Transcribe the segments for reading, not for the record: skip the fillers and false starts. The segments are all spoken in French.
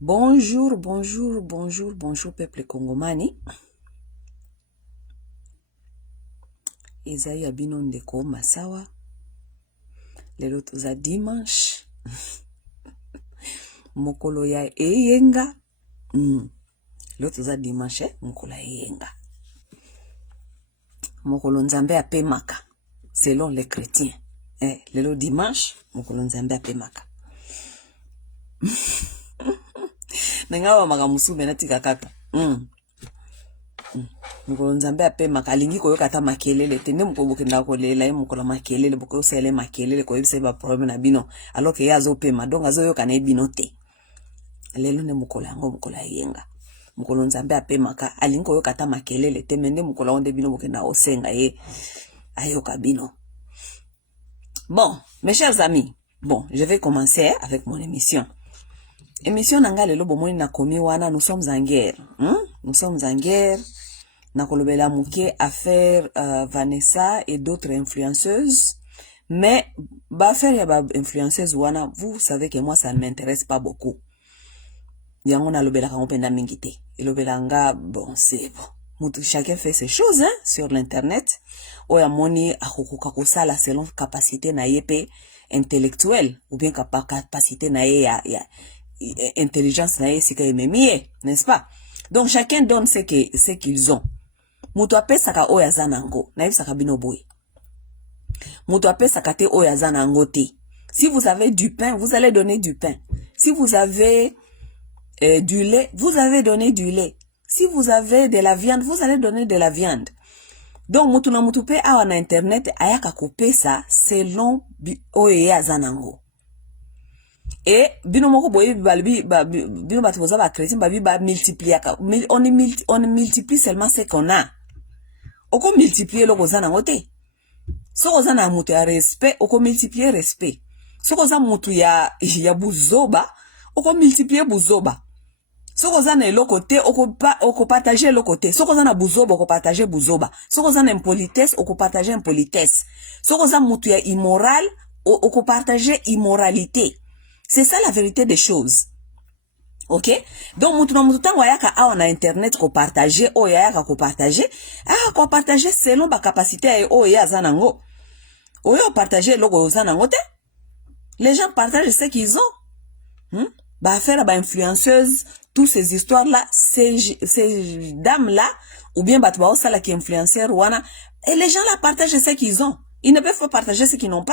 Bonjour, bonjour, bonjour, bonjour peuple congomani. Ezaï abino ndeko masawa. Lelo toza dimanche. Mokolo ya eyenga. Lelo toza dimanche, mokolo ya eyenga. Mokolo nzambe apemaka. Selon les chrétiens. Lelo dimanche, mokolo nzambe apemaka. Nengawa magamusu benatika kaka. Mokolo nzambe apemaka alingi koyoka ata makelele te nde moko bokenda kolela ye mokolo makelele boko sele makelele koyebisa ba problème na bino alors que yazo pema donc azoyoka na bino te. Lelo nde mokolo yango mokolo yenga. Mokolo nzambe apemaka alingi koyoka ata makelele te mende mokolo onde bino bokenda osenga ye ayoka bino. Bon, mes chers amis, bon, je vais commencer avec mon émission. Émission nanga lelo bomoni na komi wana, nous sommes en guerre. Nous sommes en guerre. Nakolobela muke affaire Vanessa et d'autres influenceuses. Mais ba faire ya ba influenceuse wana, vous savez que moi ça ne m'intéresse pas beaucoup. Yango na lobela ka openda mingite. Et lobela nga bon c'est bon. Chacun fait ses choses sur l'internet. Oya moni akokoka kosala selon capacité na yepe intellectuelle ou bien capacité na ye ya intelligence na ye sika ememie, n'est-ce pas? Donc chacun donne ce qu'ils ont. Mutu apesaka oyo aza nango, nayebisaka bino boye. Mutu apesaka te oyo aza nango te. Si vous avez du pain, vous allez donner du pain. Si vous avez du lait, vous allez donner du lait. Si vous avez de la viande, vous allez donner de la viande. Donc mutu na mutu pe awa na internet ayaka kopesa selon oyo aza nango. Et bino moko boye bino batukoza ba chrétien ba multiplier on multiplie seulement ce qu'on a. Oko multiplier loko za nango te. Soko za na mutu ya respect, oko multiplier respect. Soko za mutu ya buzoba, oko multiplier buzoba. Soko za na eloko te, oko partager eloko te. Soko za na buzoba, oko partager buzoba. Soko za na impolitesse, oko partager impolitesse. Soko za mutu ya immoral, oko partager immoralité. C'est ça la vérité des choses. Ok? Donc, mutu tango ayaka awa na internet ko partager, o yaka ko partager, ko partager selon ba capacité ya o ya zanango. O yo partager logo zanango te. Les gens partagent ce qu'ils ont. Ba faire ba influenceuse, toutes ces histoires là, ces dames là, ou bien ba tuba osala ki influenceur wana, et les gens là partagent ce qu'ils ont. Ils ne peuvent pas partager ce qu'ils n'ont pas.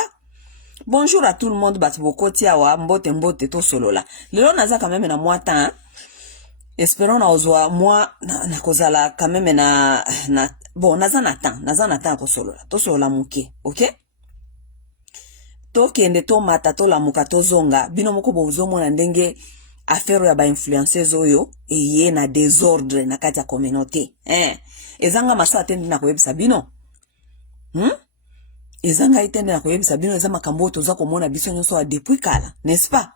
Bonjour à tout le monde, batibokoti awa mbote to solo la. Lelo naza quand même na moi temps. Espérons na ozwa moi na kozala quand même na bon naza na temps ko solo la. To solo la muke, OK? To kende to mata to la muka to zonga, bino moko bozo mona ndenge affaire ya ba influenceuse oyo ye na désordre na kati ya communauté. Ezanga maso atendi na koyebisa bino. Ezanga itende na koyebisa bino eza makambo toza komona biso nyonso a depuis kala, n'est-ce pas?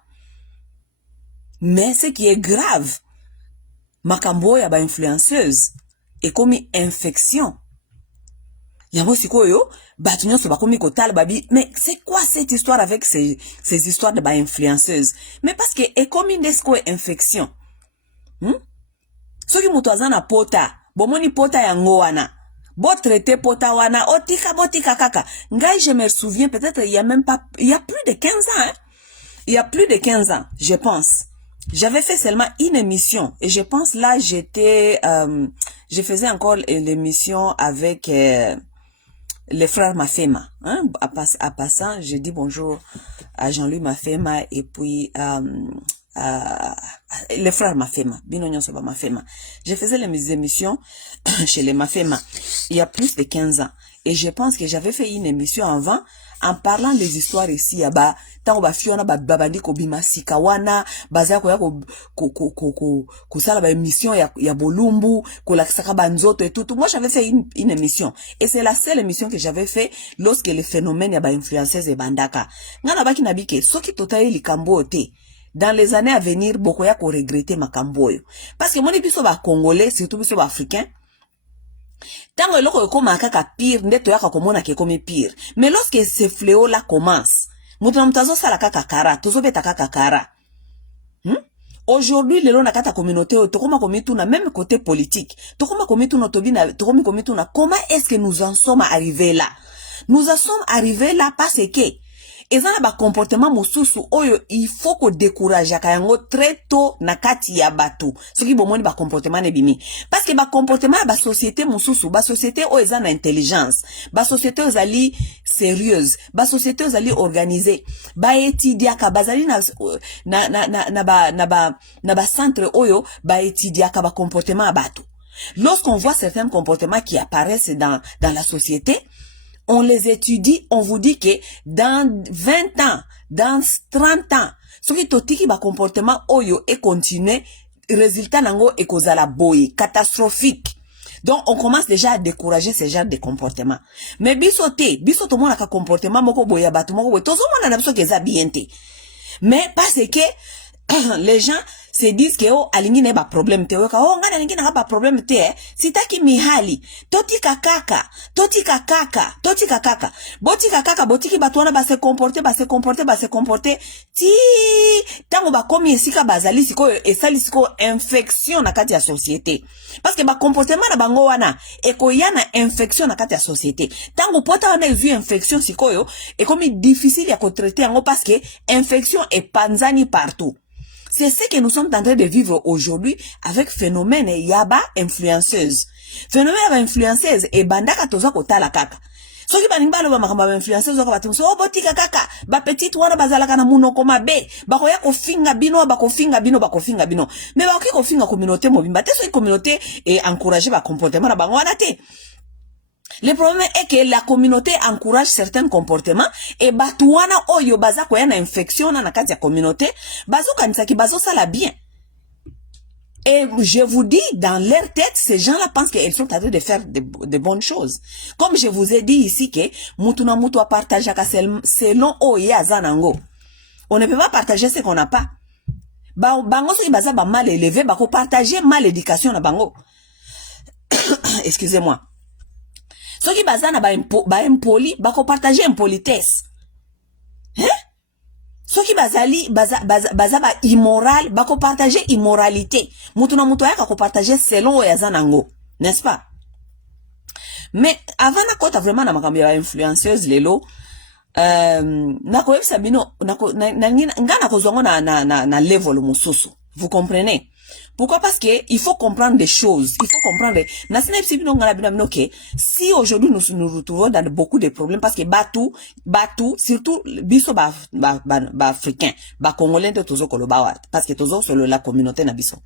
Mais ce qui est grave, makambo ya ba influenceuse est comme infection. Yango sikoyo, batu nyonso bakomi kotala babi, mais c'est quoi cette histoire avec ces histoires de ba influenceuse? Mais parce que est comme une infection. Soki mutu aza na pota, bomoni pota yango wana. Bo traité pota wana, botika kaka. Ngai, je me souviens, peut-être il y a plus de 15 ans, Il y a plus de 15 ans, je pense. J'avais fait seulement une émission. Et je pense là, je faisais encore l'émission avec les frères Mafema. À passant, je dis bonjour à Jean-Louis Mafema et puis les frères Mafema, Binognon Soba Mafema. Je faisais les émissions chez les Mafema il y a plus de 15 ans. Et je pense que j'avais fait une émission avant en parlant des histoires ici. Bah, tant ba fiona babandi ko bima sikawana, baza ko ya ko sala ba émission ya bolumbu, ko la saka banzoto et tout. Moi j'avais fait une émission et c'est la seule émission que j'avais fait lorsque le phénomène ya ba influenceuse et bandaka. Ngana baki nabike soki totaye likambo te. Dans les années à venir, beaucoup ya ko regretter makamboyo. Parce que moni biso ba congolais, surtout biso ba africain, tango eloko ekoma kaka pire, ndeto yaka komona ke komi pire. Mais lorsque ce fléau là commence, Mutu mtazo sala kaka kara, tozo beta kaka kara. Aujourd'hui, les gens nakata communauté, tokoma komitu na même côté politique. Tokoma komitu na tobina, tokomi komitu na comment est-ce que nous en sommes arrivés là? Nous en sommes arrivés là parce que ezana ba comportement mosusu oyo il faut ko décourager kayango très tôt na kati ya bato. Ce qui bomoni ba comportement ne bimi. Parce que ba comportement ba société mosusu, ba société o ezana intelligence, ba société ozali sérieuse, ba société ozali organisée, ba étudia ka bazali na ba centre oyo ba étudia ka ba comportement bato. Lorsqu'on voit certains comportements qui apparaissent dans la société, on les étudie, on vous dit que dans 20 ans, dans 30 ans, ce qui totiki ba comportement oyo et continue, résultat nango et kozala boye, catastrophique. Donc, on commence déjà à décourager ce genre de comportement. Mais bisote mo na ka comportement moko boya batu moko boye, tozo mo na biso keza biente. Mais parce que les gens se disent que oh alingi ne ba problème te, oh ngana alingi na ba problème te, sitaki mihali, totika kaka, botiki batuana ba se comporter, ti, tango ba komi esika bazali siko, esali siko infection na kati ya société. Parce que ba comportement na bango wana, eko yana infection na kati ya société. Tango pota wana ezu infection siko yo, ekomi difficile ya ko traiter yango parce que infection est panzani partout. C'est ce que nous sommes en train de vivre aujourd'hui avec phénomène yaba influenceuse. Phénomène yaba influenceuse et bandaka toza kotala kaka. So ki baningi balo ba makamba influenceuse ko batu so botika kaka ba petite wana bazalaka na munoko mabe bakoya kofinga bino mais bakoki kofinga communauté mobimba te so communauté et encourager ba comportement na bango wana te. Le problème est que la communauté encourage certains comportements et batuana oyo baza koya na infection na kati ya communauté bazo kanisa ki bazo sala bien. Et je vous dis, dans leur tête, ces gens-là pensent qu'ils sont en train de faire de bonnes choses. Comme je vous ai dit ici que mutuna mutu a partagé selon oya zanango. On ne peut pas partager ce qu'on n'a pas. Bango so baza ba mal élevé, bako partager mal l'éducation na bango. Excusez-moi. Ceux qui bazana ba impoli, bako partager impolitesse. Hein? Ceux qui bazali baza ba immoral, bako partager immoralité. Mutu na mutu yaka ko partager selon oyazanango, n'est-ce pas? Mais avant na kota vraiment na makambi ya influenceuse lelo, na ko yebisa bino ngana ko zongo na level mususu. Vous comprenez? Pourquoi? Parce que il faut comprendre des choses. Il faut comprendre. Si aujourd'hui nous nous retrouvons dans beaucoup de problèmes, parce que Batou, surtout biso ba africain, ba congolais de tozo koloba, parce que tozo solo la communauté na biso.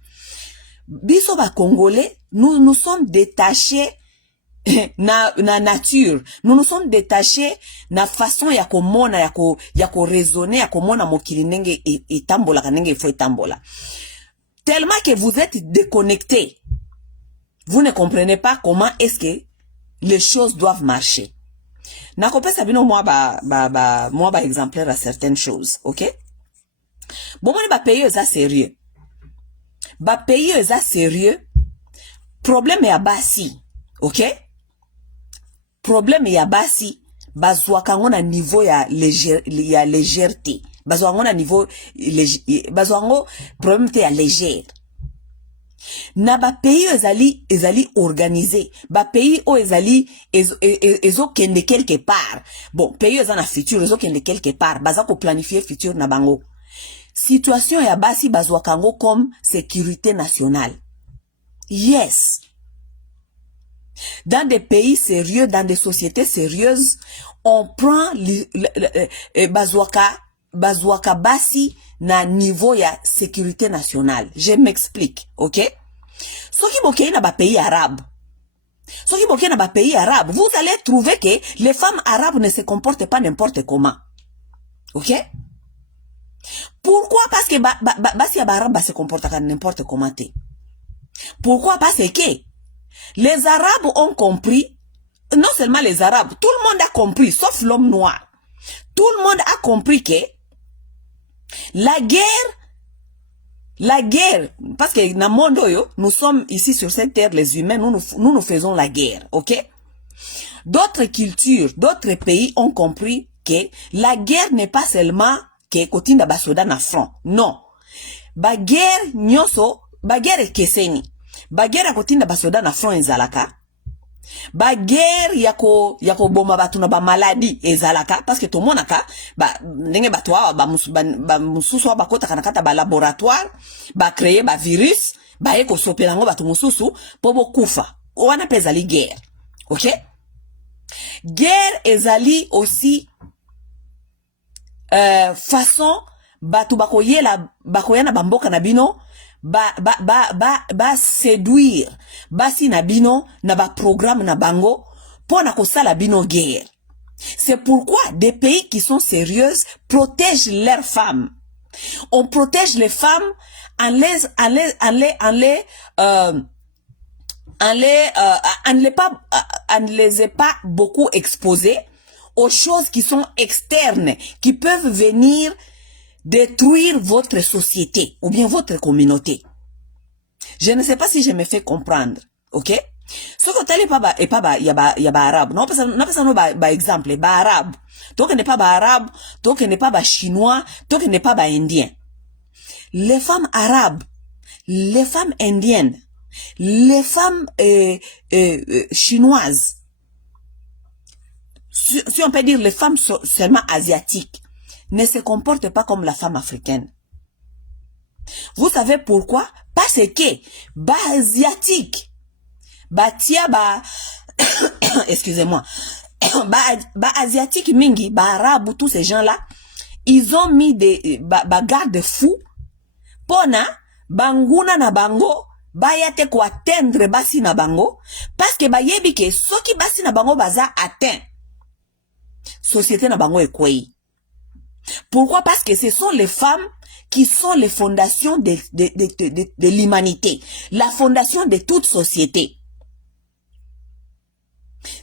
Biso ba congolais, nous sommes détachés na nature. Nous sommes détachés na façon ya komona ya ko raisonner ya komona mokili nenge etambola kanenge faut etambola. Tellement que vous êtes déconnectés. Vous ne comprenez pas comment est-ce que les choses doivent marcher. Nakope sabino moi exemplaire à certaines choses, ok? Bon, moi ba payer ça sérieux. Ba payer ça sérieux. Problème ya basi, ok? Problème ya basi, bazwaka na niveau ya légèreté. Bazwango na niveau bazwango problème te ya légère. Na ba pays ezali organisé, ba pays o ezali ezo kende quelque part. Bon, pays ezana futur ezo kende quelque part, baza ko planifier futur na bango. Situation ya basi bazwakango comme sécurité nationale. Yes. Dans des pays sérieux, dans des sociétés sérieuses, on prend bazwaka basi na niveau ya sécurité nationale. Je m'explique, ok? Soki bokei na ba pays arabe. Soki bokei na ba pays arabe, vous allez trouver que les femmes arabes ne se comportent pas n'importe comment. Ok? Pourquoi? Parce que basi arabe se comportent n'importe comment. Pourquoi? Parce que les arabes ont compris, non seulement les arabes, tout le monde a compris, sauf l'homme noir. Tout le monde a compris que la guerre, parce que dans le monde, nous sommes ici sur cette terre, les humains, nous faisons la guerre, ok? D'autres cultures, d'autres pays ont compris que la guerre n'est pas seulement que kotinda basoda na front. Non. Ba guerre nyoso, ba guerre keseni. Ba guerre kotinda basoda na front ezalaka. Ba guerre yako boma batu na ba maladie ezalaka parce que tout monde aka ba ndenge batu ba mususu ba kota kana kata ba laboratoire ba créer ba virus ba eko sopelango batu mususu po bokufa. Wana pezali guerre. OK? Guerre ezali aussi façon batu bakoyana bamboka na bino ba séduire basi na bino na ba programme na bango pona kosala bino guerre. C'est pourquoi des pays qui sont sérieuses protègent leurs femmes. On protège les femmes en ne les est pas beaucoup exposées aux choses qui sont externes, qui peuvent venir détruire votre société ou bien votre communauté. Je ne sais pas si je me fais comprendre, ok? Ce que t'allais pas yaba arabe, non pas no ba exemple, ba arabe. Donc n'est pas ba arabe, donc n'est pas ba chinois, donc n'est pas ba indien. Les femmes arabes, les femmes indiennes, les femmes chinoises, si on peut dire les femmes seulement asiatiques, ne se comportent pas comme la femme africaine. Vous savez pourquoi? Parce que ba asiatique, ba tia ba excusez-moi, ba asiatique mingi, ba arabe, tous ces gens-là, ils ont mis des garde-fous pona banguna na bango bayate ko atteindre basi na bango parce que bayebi ke soki basi na bango baza atteint société na bango ekwei. Pourquoi? Parce que ce sont les femmes qui sont les fondations de l'humanité, la fondation de toute société.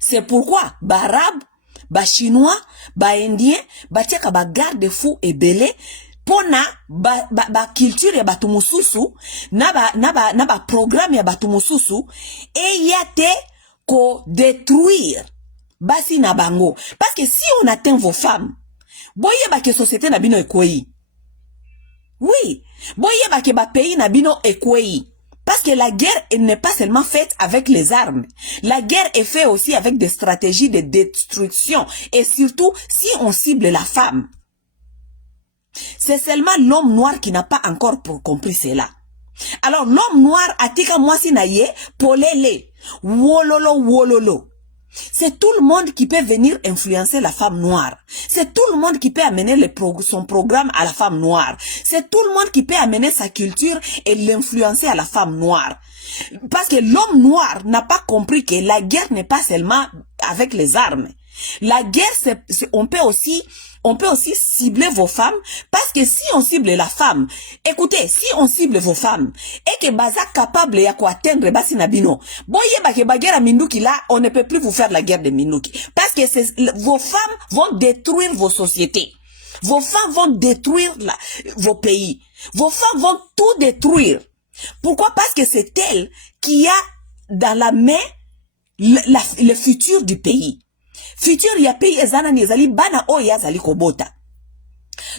C'est pourquoi ba arabe, ba chinois, ba indien, ba tiaka ba garde-fou ebele pona ba culture ya batu mususu na ba programme ya batu mususu et yate ko détruire basi na bango. Parce que si on atteint vos femmes, boye ba ke société na bino ekoi. Oui, boye ba ke ba pays na bino ekoi. Parce que la guerre n'est pas seulement faite avec les armes. La guerre est faite aussi avec des stratégies de destruction. Et surtout, si on cible la femme. C'est seulement l'homme noir qui n'a pas encore compris cela. Alors, l'homme noir, atika mwasi na ye, polele, wololo. C'est tout le monde qui peut venir influencer la femme noire. C'est tout le monde qui peut amener son programme à la femme noire. C'est tout le monde qui peut amener sa culture et l'influencer à la femme noire. Parce que l'homme noir n'a pas compris que la guerre n'est pas seulement avec les armes. La guerre, on peut aussi cibler vos femmes, parce que si on cible la femme, écoutez, si on cible vos femmes, et que baza capable ya ko atteindre basi na bino, boye ba ke bagera minduki là, on ne peut plus vous faire la guerre de minduki, parce que vos femmes vont détruire vos sociétés. Vos femmes vont détruire vos pays. Vos femmes vont tout détruire. Pourquoi? Parce que c'est elle qui a dans la main le futur du pays. Futur ya pays ezana nezali bana oya zali kobota.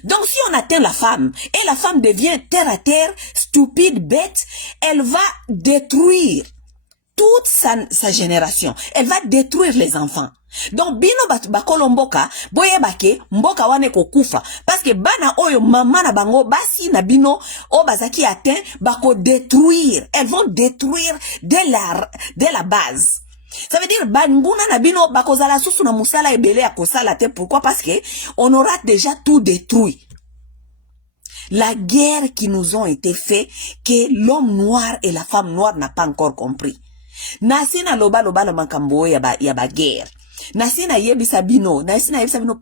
Donc si on atteint la femme et la femme devient terre à terre, stupide, bête, elle va détruire toute sa génération. Elle va détruire les enfants. Donc bino bakolo mboka boye bake mboka wane kokufa parce que bana oyo mama na bango basi na bino o bazaki atteint bako détruire. Elles vont détruire dès la base. Ça veut dire banguna na bino bakozala susu na musala ebele ya kosala te. Pourquoi? Parce que on aura déjà tout détruit. La guerre qui nous ont été faite, que l'homme noir et la femme noire n'a pas encore compris. Nasina loba lo makambo ya ba guerre. Nasina yebisa bino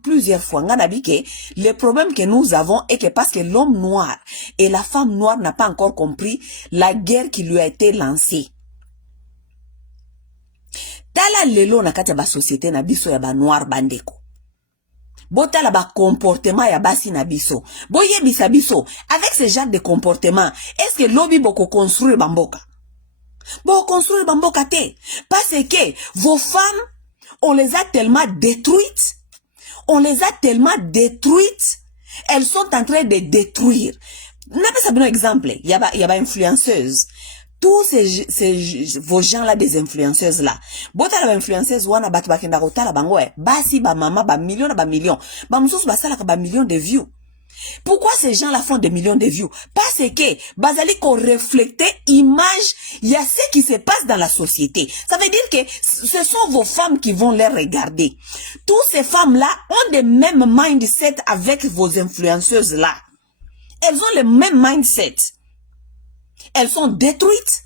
plusieurs fois. Le problème que nous avons est que parce que l'homme noir et la femme noire n'a pas encore compris la guerre qui lui a été lancée. Tala lelo na kati ya ba société na biso ya ba noir bandeko. Botala ba comportement ya basi na biso. Boye bisa biso avec ce genre de comportement, est-ce que lobby boko construire bamboka? Boko construire bamboka te parce que vos femmes on les a tellement détruites, On les a tellement détruites, elles sont en train de détruire. N'avez pas un exemple, il y a influenceuse. Tous vos gens-là, des influenceuses-là. Bota la influenceuse, wana batu bakenda kotala bango, basi ba mama, ba millions, ba moussous basala ba millions de views. Pourquoi ces gens-là font des millions de views? Parce que, bazali qu'on reflète image, il y a ce qui se passe dans la société. Ça veut dire que ce sont vos femmes qui vont les regarder. Toutes ces femmes-là ont le même mindset avec vos influenceuses-là. Elles ont le même mindset. Elles sont détruites.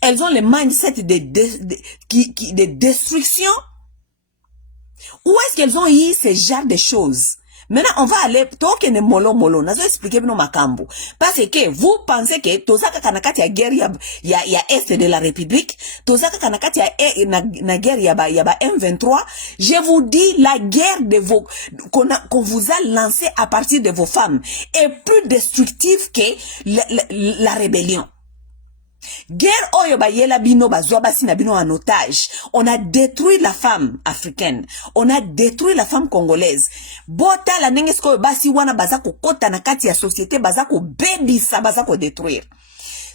Elles ont le mindset de destruction. Où est-ce qu'elles ont eu ce genre de choses? Maintenant, on va aller, toke ne molo, nazo expliquer bino makambo. Parce que vous pensez que, tozaka kanakati ya guerre ya Est de la République, tozaka kanakati na guerre ya ba M23, je vous dis, la guerre de vos, qu'on vous a lancé à partir de vos femmes, est plus destructive que la rébellion. Guerre oyo bayela bino bazwa basi na bino en otage. On a détruit la femme africaine. On a détruit la femme congolaise. Bota la nengesko basi wana bazako kota na kati ya société bazako bebisa bazako détruire.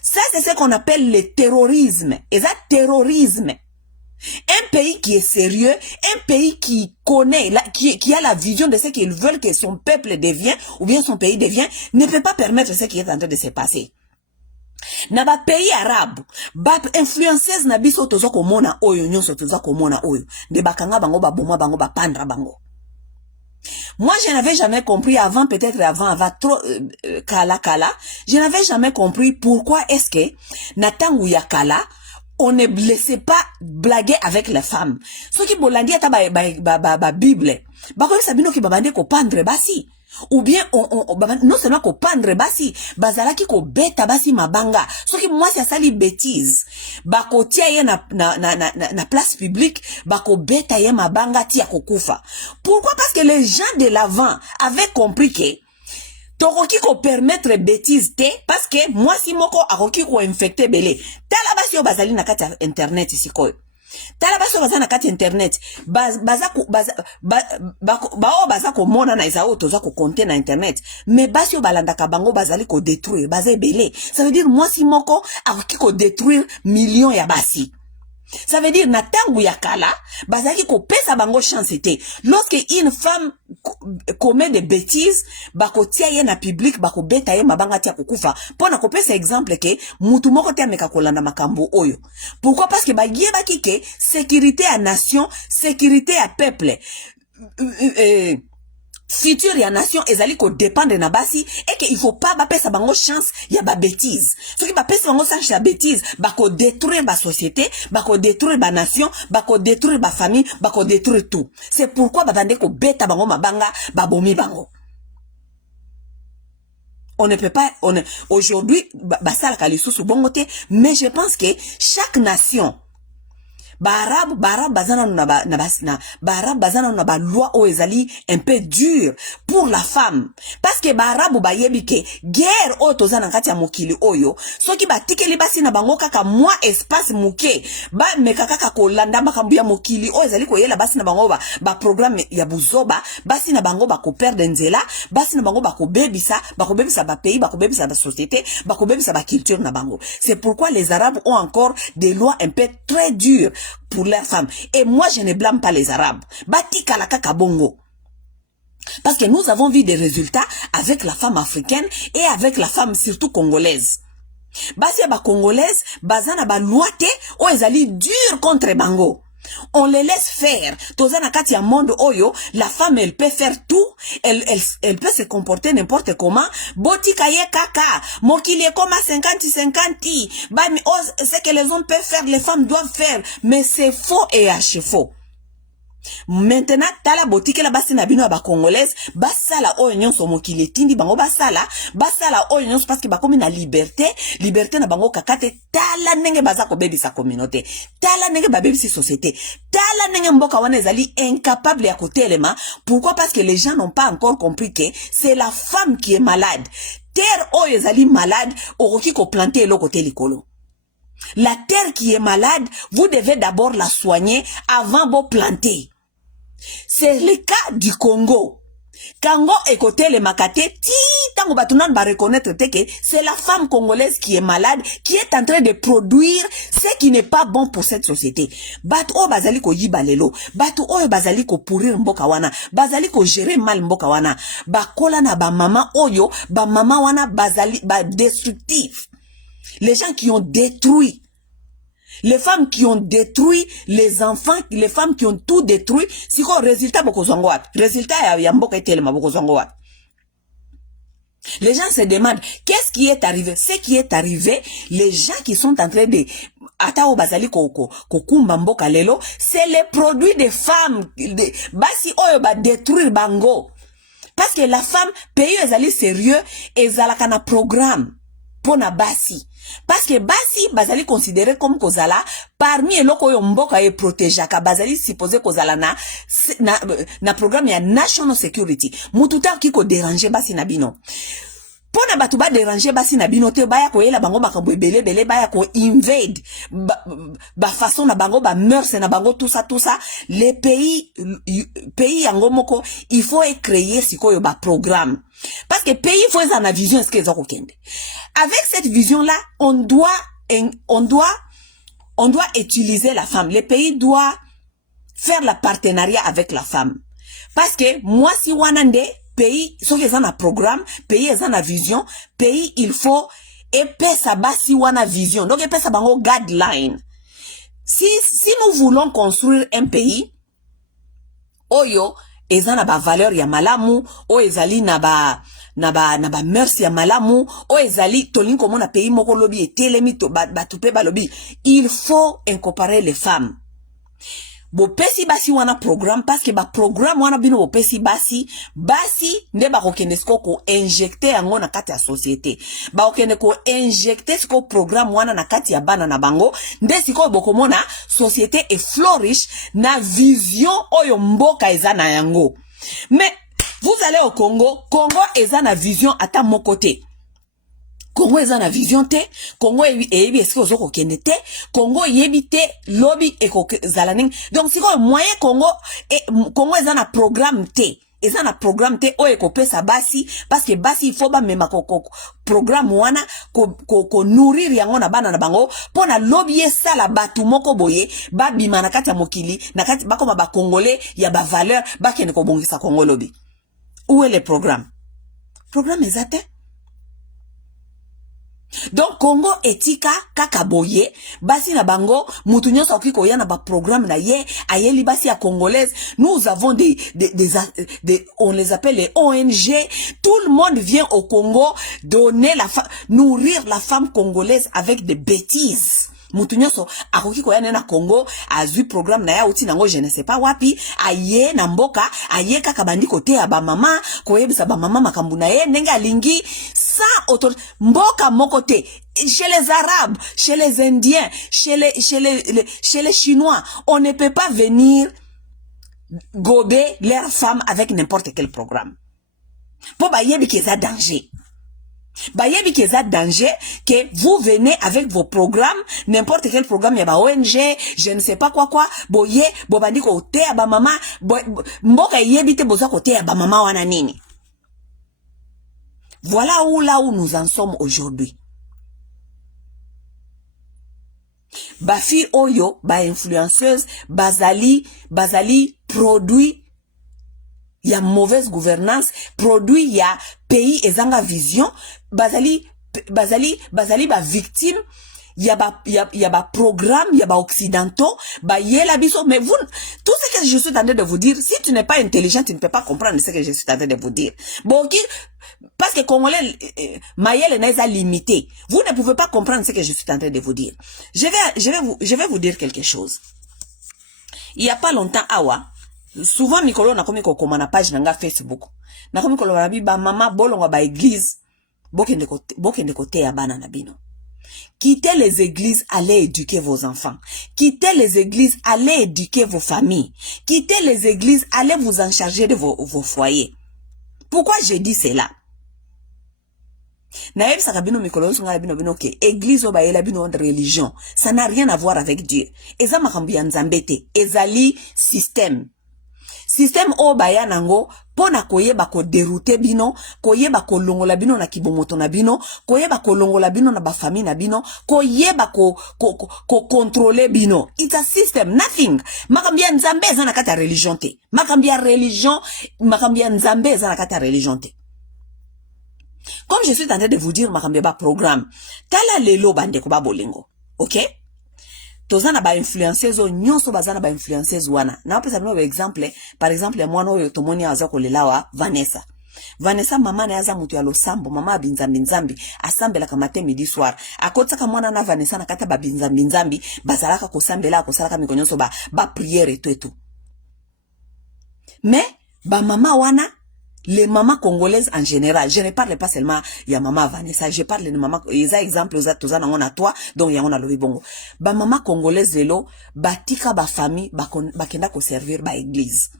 Ça c'est ce qu'on appelle le terrorisme. Et ça terrorisme. Un pays qui est sérieux, un pays qui connaît, qui a la vision de ce qu'ils veulent que son peuple devienne ou bien son pays devienne, ne peut pas permettre ce qui est en train de se passer. Na ba pays arabe, ba influenceuse na biso tozo komona oyo nyonso tozo komona oyo, de bakanga bango ba boma bango ba pandra bango. Moi je n'avais jamais compris avant trop kala, je n'avais jamais compris pourquoi est-ce que na tangu ya kala on ne laissait pas blaguer avec les femmes. Ce qui bolandi ata ba Bible, ba ko sabino ki babande ko pandre basi. Ou bien, non seulement qu'on pendre basi, bazalaki ko beta basi mabanga. Ce qui moi c'est sali bêtise. Bako tia ye na place publique, bako beta ye mabanga tia kokufa. Pourquoi? Parce que les gens de l'avant avaient compris que tokoki ko permettre bêtise te, parce que moi si moko akoki ko infecter belé. Tala basi yo bazali na kati internet ici koyo. Tala baso baza na kati internet bazako mona na izao toza ko compter na internet mais basi balanda ka bango bazali ko détruire bazé belé. Ça veut dire moi si moko akoki ko détruire millions ya basi. Ça veut dire na tangu ya kala bazaki ko pesa bango chance te. Lorsque une femme commet des bêtises, bako tia ye na public bako beta ye mabanga tia kukufa. Pona ko pesa exemple ke mutu moko te ameka kolanda makambo oyo. Pourquoi? Parce que bagie baki ke sécurité à nation, sécurité à peuple. Futur ya nation ezali ko dépendre na basi et que il faut pas ba pesa bango chance ya ba bêtise. Ce qui ba pesa bango chance ya bêtise, bako détruire ba société, bako détruire ba nation, bako détruire ba famille, bako détruire tout. C'est pourquoi ba bande ko beta bango mabanga, ba bomi bango. On ne peut pas, aujourd'hui, basala kalisusu bongote, mais je pense que chaque nation, Barab bazana na ba loi o ezali un peu dur pour la femme. Parce que Barab ba yebike guerre o tozana kati ya mokili oyo. Soki ba tikeli basi na bango kaka moi espace muke. Ba mekaka kaka kolanda makambu ya mokili o ezali ko yela basi na bango ba programme ya buzoba. Basi na bango ba ko perdre nzela. Basi na bango ba ko bebisa ba pays, ba ko bebisa ba société, ba ko bebisa ba culture na bango. C'est pourquoi les Arabes ont encore des lois un peu très dures pour leurs femmes. Et moi, je ne blâme pas les Arabes. Bati kalaka kabongo. Parce que nous avons vu des résultats avec la femme africaine et avec la femme surtout congolaise. Basi ba congolaise, bazana ba loite, o ezali dur contre bango. On les laisse faire. Tozana kati ya monde oyo, la femme elle peut faire tout, elle peut se comporter n'importe comment. Boti kaye kaka, mokili koma 50-50. Bah, ce que les hommes peuvent faire, les femmes doivent faire. Mais c'est faux et archi faux. Maintenant, tala botike la basi na bino ba congolaise, basala oyo nyonso mokili tindi bango basala oyo nyonso parce que bakomi na liberté na bango kakate tala nenge bazako bebi sa communauté, tala nenge babebi si société, tala nenge mboka wana ezali incapable ya kotelema. Pourquoi? Parce que les gens n'ont pas encore compris que c'est la femme qui est malade. Terre oyo ezali malade, oroki ko planter eloko te likolo. La terre qui est malade, vous devez d'abord la soigner avant de planter. C'est le cas du Congo. Kango écoute les makate, ti tango batunan va reconnaître que c'est la femme congolaise qui est malade, qui est en train de produire ce qui n'est pas bon pour cette société. Batu o bazali ko yibalelo, batu o bazali ko pourrir mboka wana, bazali ko gérer mal mboka wana, bakola na ba mama oyo, ba mama wana bazali ba destructif. Les gens qui ont détruit, les femmes qui ont détruit les enfants, les femmes qui ont tout détruit, c'est quoi le résultat boko zongwat? Résultat ya mboka etelema boko zongwat. Les gens se demandent qu'est-ce qui est arrivé? Ce qui est arrivé, les gens qui sont en train de atao bazali kumba mboka lelo, c'est les produits des femmes basi oyo ba détruire bango. Parce que la femme pays ezali sérieux ezalaka na programme pour na basi. Parce que basi bazali considéré comme kozala parmi eloko yo mboka e protégeaka bazali supposé kozala na programme ya national security. Mututa ki ko déranger basi na bino. Pona batu ba déranger basi na bino te baya ko yela bango makambo ebele baya ko invade ba façon na bango ba mœurs na bango tout ça les pays yango moko il faut créer sikoyo ba programme. Parce que pays faut en vision est-ce qu'ils ont kende. Avec cette vision là, on doit utiliser la femme. Le pays doit faire le partenariat avec la femme. Parce que moi si wanande pays sauf qu'ils ont un programme, pays ils ont une vision, pays il faut épais sa basi wana vision. Donc épais sa bango guideline. Si nous voulons construire un pays oyo ezana ba valeur ya malamu o ezali na ba mœurs ya malamu o ezali tolinko mona pays moko lobi etelemi to batupe balobi, il faut incorporer les femmes. Bo pesi basi wana programme parce que ba programme wana bino bo pesi basi nde ba kokende ko injecter yango na kati ya société. Ba kokende ko injecter ko programme wana na kati ya bana na bango nde siko bokomona société et flourish na vision oyo mboka eza na yango. Mais vous allez au Congo eza na vision ata mon côté. Congo eza na vision te, Congo ebi eske ozoko kende te, Congo yebi te, lobby eko zalaning. Donc si quoi moyen Congo eza na programme te. Eza na programme te o eko pesa basi parce que basi il faut ba mema programme wana ko nourrir yango na bana na bango pona lobby sala batu moko boye ba bima na kati ya mokili na kati bakoma ba congolais ya ba valeur ba kende ko bongisa Congo lobby. Où est le programme? Programme ezate. Donc Congo etika kaka boye basi na bango mutu nyonso okiko ya na ba programme na ye ayeli basi ya congolaise. Nous avons on les appelle les ONG. Tout le monde vient au Congo donner nourrir la femme congolaise avec des bêtises. Mutu nyonso akoki ko ya na Congo azui programme na ya uti nango je ne sais pas wapi aye na mboka aye kaka bandi kote ya ba mama koyebisa ba mama makambu na ye ndenge alingi sans mboka mokote chez les Arabes, chez les Indiens, chez les Chinois, on ne peut pas venir gober leurs femmes avec n'importe quel programme. Pour bayebi qu'il y a danger. Bayebi qu'il y a danger que vous venez avec vos programmes, n'importe quel programme, il y a ba ONG, je ne sais pas quoi, boye, bobandi ko te ya ba mama, mboka yebi te boza ko te ya ba mama wana nini. Voilà là où nous en sommes aujourd'hui. Ba fi oyo, ba influenceuse, bazali produit ya mauvaise gouvernance, produit ya pays ezanga vision, bazali ba victime, ya ba programme, ya ba occidentaux, ba yela biso, mais vous, tout ce que je suis en train de vous dire, si tu n'es pas intelligent, tu ne peux pas comprendre ce que je suis en train de vous dire. Bon, parce que Congolais, Mayel n'est limité. Vous ne pouvez pas comprendre ce que je suis en train de vous dire. Je vais vous dire quelque chose. Il y a pas longtemps, souvent, Mikolo na komi kokoma na page nanga Facebook. Na komi kolo na ba mama bolonga ba église. Bokende kote ya bana na bino. Quittez les églises, allez éduquer vos enfants. Quittez les églises, allez éduquer vos familles. Quittez les églises, allez vous en charger de vos foyers. Pourquoi je dis cela? Naïb sakabino mikolo sunga bino ke église obayela bino de religion. Ça n'a rien à voir avec Dieu. Eza makambu ya nzambete, ezali système. système o baya nango pona koyeba ko dérouter bino, koyeba ko longola bino na kibomoto na bino, koyeba ko longola bino na ba famille na bino, koyeba ko contrôler bino. It's a system, nothing. Makambia nzambe eza na kata religion te. Makambia religion, makambia nzambe eza na kata religion te. Comme je suis en train de vous dire makambia ba programme, tala lelo bande ko ba bolingo. OK? Tozana ba influenceuse o nyonso bazana ba influenceuse wana. Na opesa bino exemple, par exemple mwana oyo tomoni aza kolelawa Vanessa. Vanessa mama na yaza mutu ya losambo, mama binzambi nzambi, asambela ka matin midi soir. Akotaka mwana na Vanessa na kata ba binzambi nzambi, bazalaka kosambela kosalaka mikonyonso ba prière et tout. Mais ba mama wana, les mamans congolaises en général, je ne parle pas seulement ya maman Vanessa, je parle de maman, ils ont exemple aux autres, on a toi, donc il y a on a le bongo. Ba maman congolaise lelo, ba tika ba famille, ba kenda ko servir ba église.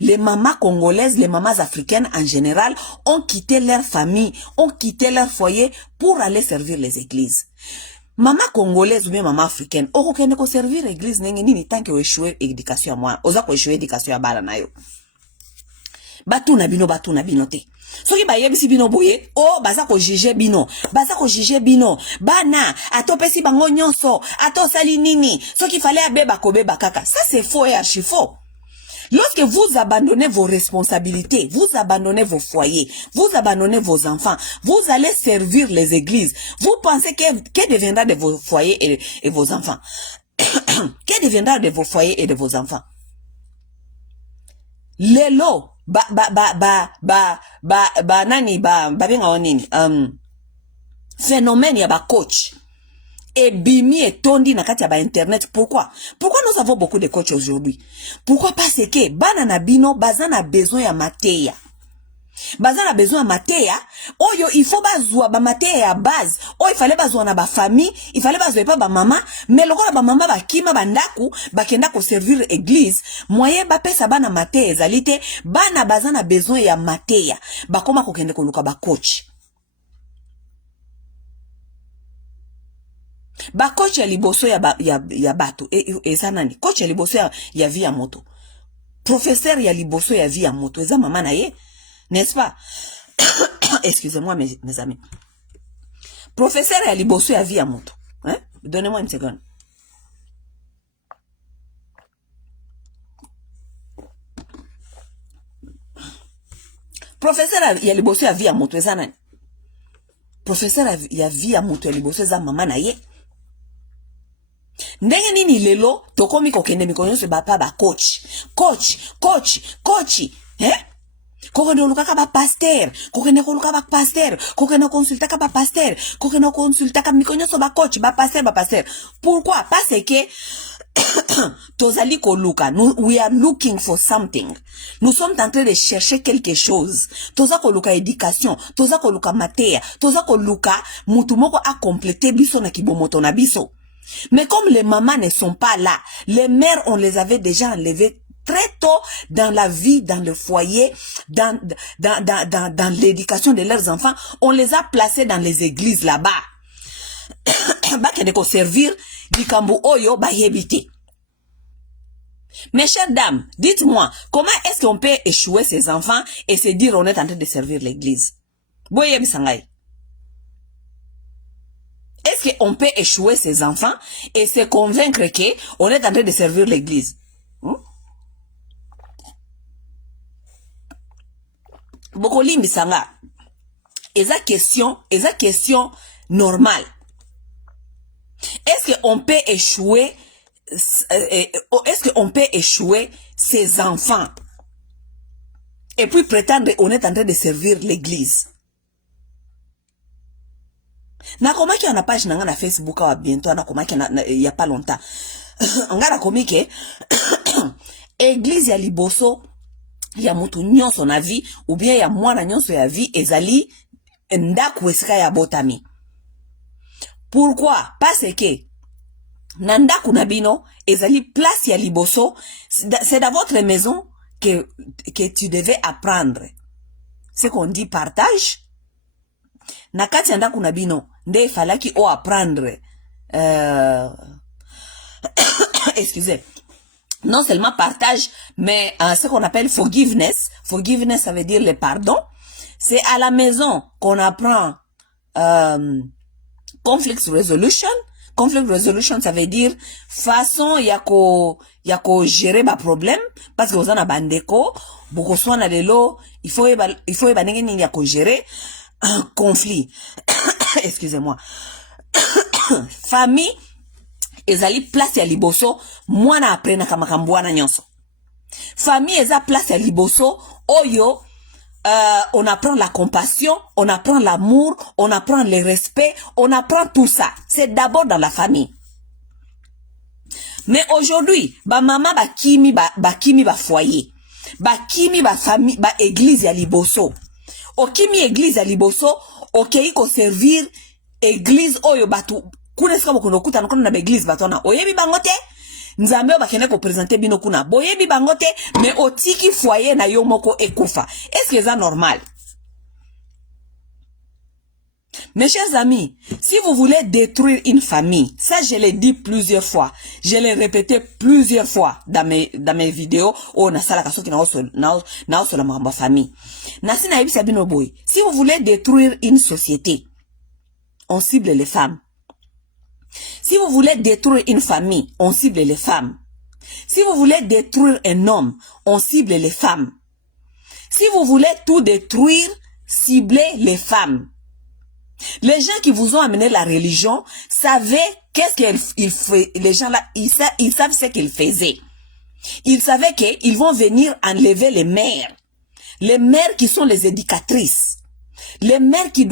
Les mamans congolaises, les mamans africaines en général, ont quitté leur famille, ont quitté leur foyer pour aller servir les églises. Maman congolaise ou bien maman africaine, on kende ko servir l'église nini tant que échouer éducation à moi, oza ko échouer éducation à bala na yo. Batu na bino te. Soki ba yebisi bino boye, oh baza ko juger bino, bana atopesi bango nyonso, ato sali nini, soki fallait abeba kobeba kaka. Ça c'est faux et archi faux. Lorsque vous abandonnez vos responsabilités, vous abandonnez vos foyers, vous abandonnez vos enfants, vous allez servir les églises. Vous pensez que deviendra de vos foyers et vos enfants? Que deviendra de vos foyers et de vos enfants? Lelo phénomène ya ba coach et bimi et tondi na kati ya ba internet. Pourquoi nous avons beaucoup de coachs aujourd'hui? Pourquoi? Parce que bana na bino bazana besoin ya mateya. Bazana besoin ya mateya, oyo il faut bazwa ba mateya ya base. Oh, il fallait bazwa na ba famille, il fallait bazwa pa ba mama, mais lokola ba mama ba kima bandaku, ba kenda ko servir église, moyen ba pesa bana mateya ezalite, bana bazana besoin ya mateya. Ba koma ko kende ko luka ba coach. Ba coach ya liboso ya bato, eza nani? Coach ya liboso ya vie ya moto. Professeur ya liboso ya vie ya moto, eza mama na ye. N'est-ce pas? Excusez-moi mes amis. Professeur ya liboso ya vie ya moto. Hein? Donnez-moi une seconde. Professeur ya liboso ya vie ya moto eza nani? Professeur ya vie ya moto ya liboso eza mama na ye. Ndenge nini lelo tokomi kokende mikonyonso bapa ba coach, eh? Kokende oluka ba pasteur, kokende koluka ba pasteur, kokende consulta ka ba pasteur, kokende consulta ka mikonyonso ba coach, ba pasteur. Pourquoi? Parce que tozali koluka, we are looking for something. Nous sommes en train de chercher quelque chose. Toza koluka éducation, toza koluka mateya, toza koluka mutu moko a compléter biso na kibomoto na biso. Mais comme les mamans ne sont pas là, les mères, on les avait déjà enlevées très tôt dans la vie, dans le foyer, dans l'éducation de leurs enfants. On les a placés dans les églises là-bas. Bakende ko servir du kambu oyo ba yebite. Mes chères dames, dites-moi, comment est-ce qu'on peut échouer ses enfants et se dire on est en train de servir l'église? Boye bisangai. Est-ce qu'on peut échouer ses enfants et se convaincre qu'on est en train de servir l'église? Bokoli misanga. Esa question normale. Est-ce qu'on peut échouer ses enfants et puis prétendre qu'on est en train de servir l'église? Na komaki na page nanga na Facebook wa bientôt na komaki il y a pas longtemps. Ngara komike église ya liboso ya mutu nyonso na vie ou bien ya mwana nyonso ya vie ezali ndaku esika ya botami. Pourquoi? Parce que nandaku na bino ezali place ya liboso, c'est dans votre maison que tu devais apprendre. Ce qu'on dit partage. Na kati ndaku na bino nde falaki o apprendre excusez. non seulement partage, mais ce qu'on appelle forgiveness. Forgiveness, ça veut dire le pardon. C'est à la maison qu'on apprend conflict resolution. Conflict resolution, ça veut dire façon yako gérer ba problème, parce que vous en avez bandeko, beaucoup soin na lelo, il faut nini yako gérer un conflit. Excusez-moi. Famille ezali place ya liboso, mwana aprena kama kambwana nyonso. Famille eza place ya liboso, oyo on apprend la compassion, on apprend l'amour, on apprend le respect, on apprend tout ça. C'est d'abord dans la famille. Mais aujourd'hui, ba maman ba kimi ba foyer, ba kimi ba famille, ba église ya liboso. O kimi église ya liboso, okei ko servir église oyo batu kuneska bokono kuta nakona na église batona. Oyebi bangote Nzambe bakene ko présenter bino kuna. Boyebi bangote mais otiki foyer na yo moko ekufa. Est-ce que c'est normal? Mes chers amis, si vous voulez détruire une famille, ça je l'ai dit plusieurs fois, je l'ai répété plusieurs fois dans mes vidéos, na sala kasoki na oso la mamba famille. Nasi na yebisa bino boy. Si vous voulez détruire une société, on cible les femmes. Si vous voulez détruire une famille, on cible les femmes. Si vous voulez détruire un homme, on cible les femmes. Si vous voulez tout détruire, ciblez les femmes. Les gens qui vous ont amené la religion savaient qu'est-ce qu'ils faisaient. Les gens là, ils savent ce qu'ils faisaient. Ils savaient qu'ils vont venir enlever les mères. Les mères qui sont les éducatrices. Les mères qui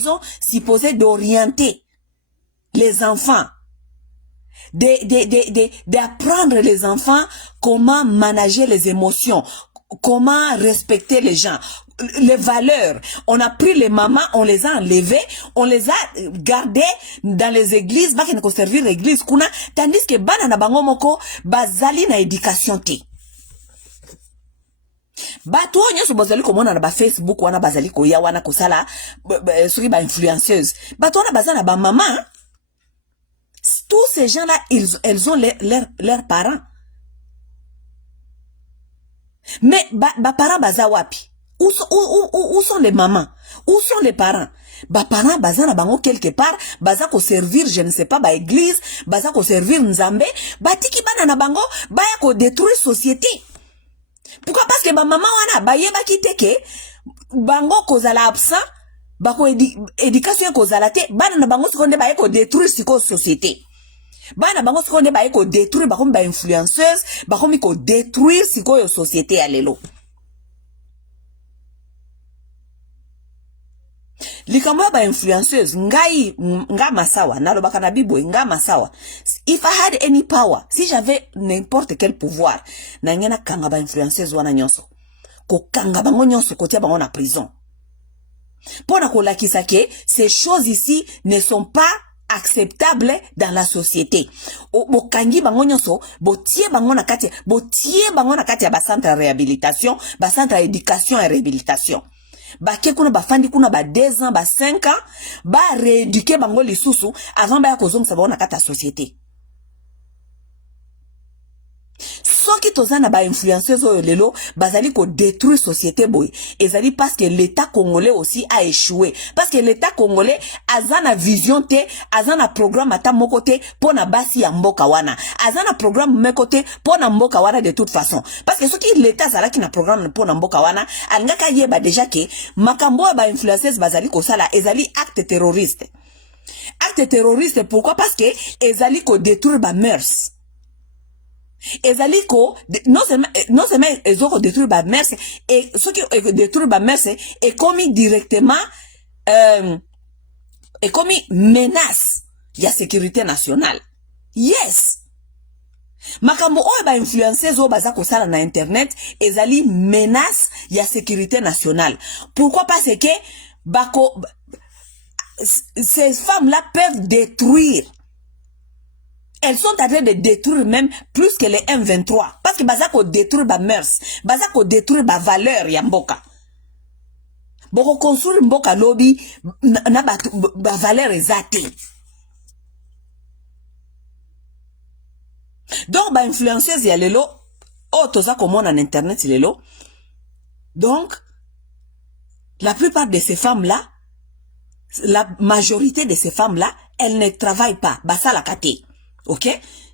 sont supposées d'orienter les enfants, d'apprendre les enfants comment manager les émotions, comment respecter les gens, les valeurs. On a pris les mamans, on les a enlevées, on les a gardées dans les églises, bah qui ne servir l'église kuna, tandis que bana na bango moko bazali na éducation te. Bato nyoso bazali komona na ba Facebook wana bazali koya wana kosala soki ba influenceuse. Bato wana bazana ba maman. Tous ces gens-là, elles ont leurs parents. Mais parents baza wapi? Où sont les mamans? Où sont les parents? Parents baza na bango quelque part, baza ko servir, je ne sais pas, église, baza ko servir nzambe, batiki bana na bango, baya ko détruire société. Pourquoi? Parce que maman wana bayeba kiteke bango kozala absent. Bako éducation kozala te bana na bango sikonde baye ko détruire siko société. Bana bango sikonde baye ko détruire bako ba influenceuse, bako mi ko détruire siko yo société ya lelo. Likambo ba influenceuse nga masawa nalobaka na Bible nga masawa. If I had any power, si j'avais n'importe quel pouvoir, na ngena kanga ba influenceuse wana nyonso. Ko kanga bango nyonso kotia bango na prison. Pour que ces choses ici ne sont pas acceptables dans la société. Bokangi bango nyonso, botie bango na kati ya ba centre de réhabilitation, ba centre d'éducation et réhabilitation. Ba ke kuna ba fandi kuna ba 2 ans, ba 5 ans, ba rééduquer bango lisusu avant ba kozongisa bango na kati ya société. Soki tozana ba influenceuse oyo lelo bazali ko détruire société boy ezali parce que l'état congolais aussi a échoué, parce que l'état congolais azana vision te, azana programme ata moko te pona basi ya mboka wana, azana programme mekote pona mboka wana de toute façon, parce que soki l'état zala ki na programme pona mboka wana alingaka yeba déjà que makambo ba influenceuse bazali ko sala ezali acte terroriste. Acte terroriste pourquoi? Parce que ezali ko détruire ba mœurs. Ezaliko non seulement ezoko détruire ba mers et ce qui détruire ba mers est commis directement est commis menace ya sécurité nationale. Yes. Makambo oyo ba influenceurs oyo baza kosala na internet ezali menace ya sécurité nationale. Pourquoi? Parce que ces femmes-là peuvent détruire. Elles sont en train de détruire même plus que les M23. Parce que bazako détruire ba mœurs, bazako détruire ba valeur ya mboka. Boko construire mboka lobby na ba valeur ezate. Donc ba influenceuse ya lelo oh toza komona en internet lelo. Donc la plupart de ces femmes là, la majorité de ces femmes là, elles ne travaillent pas. Basa la kate. OK?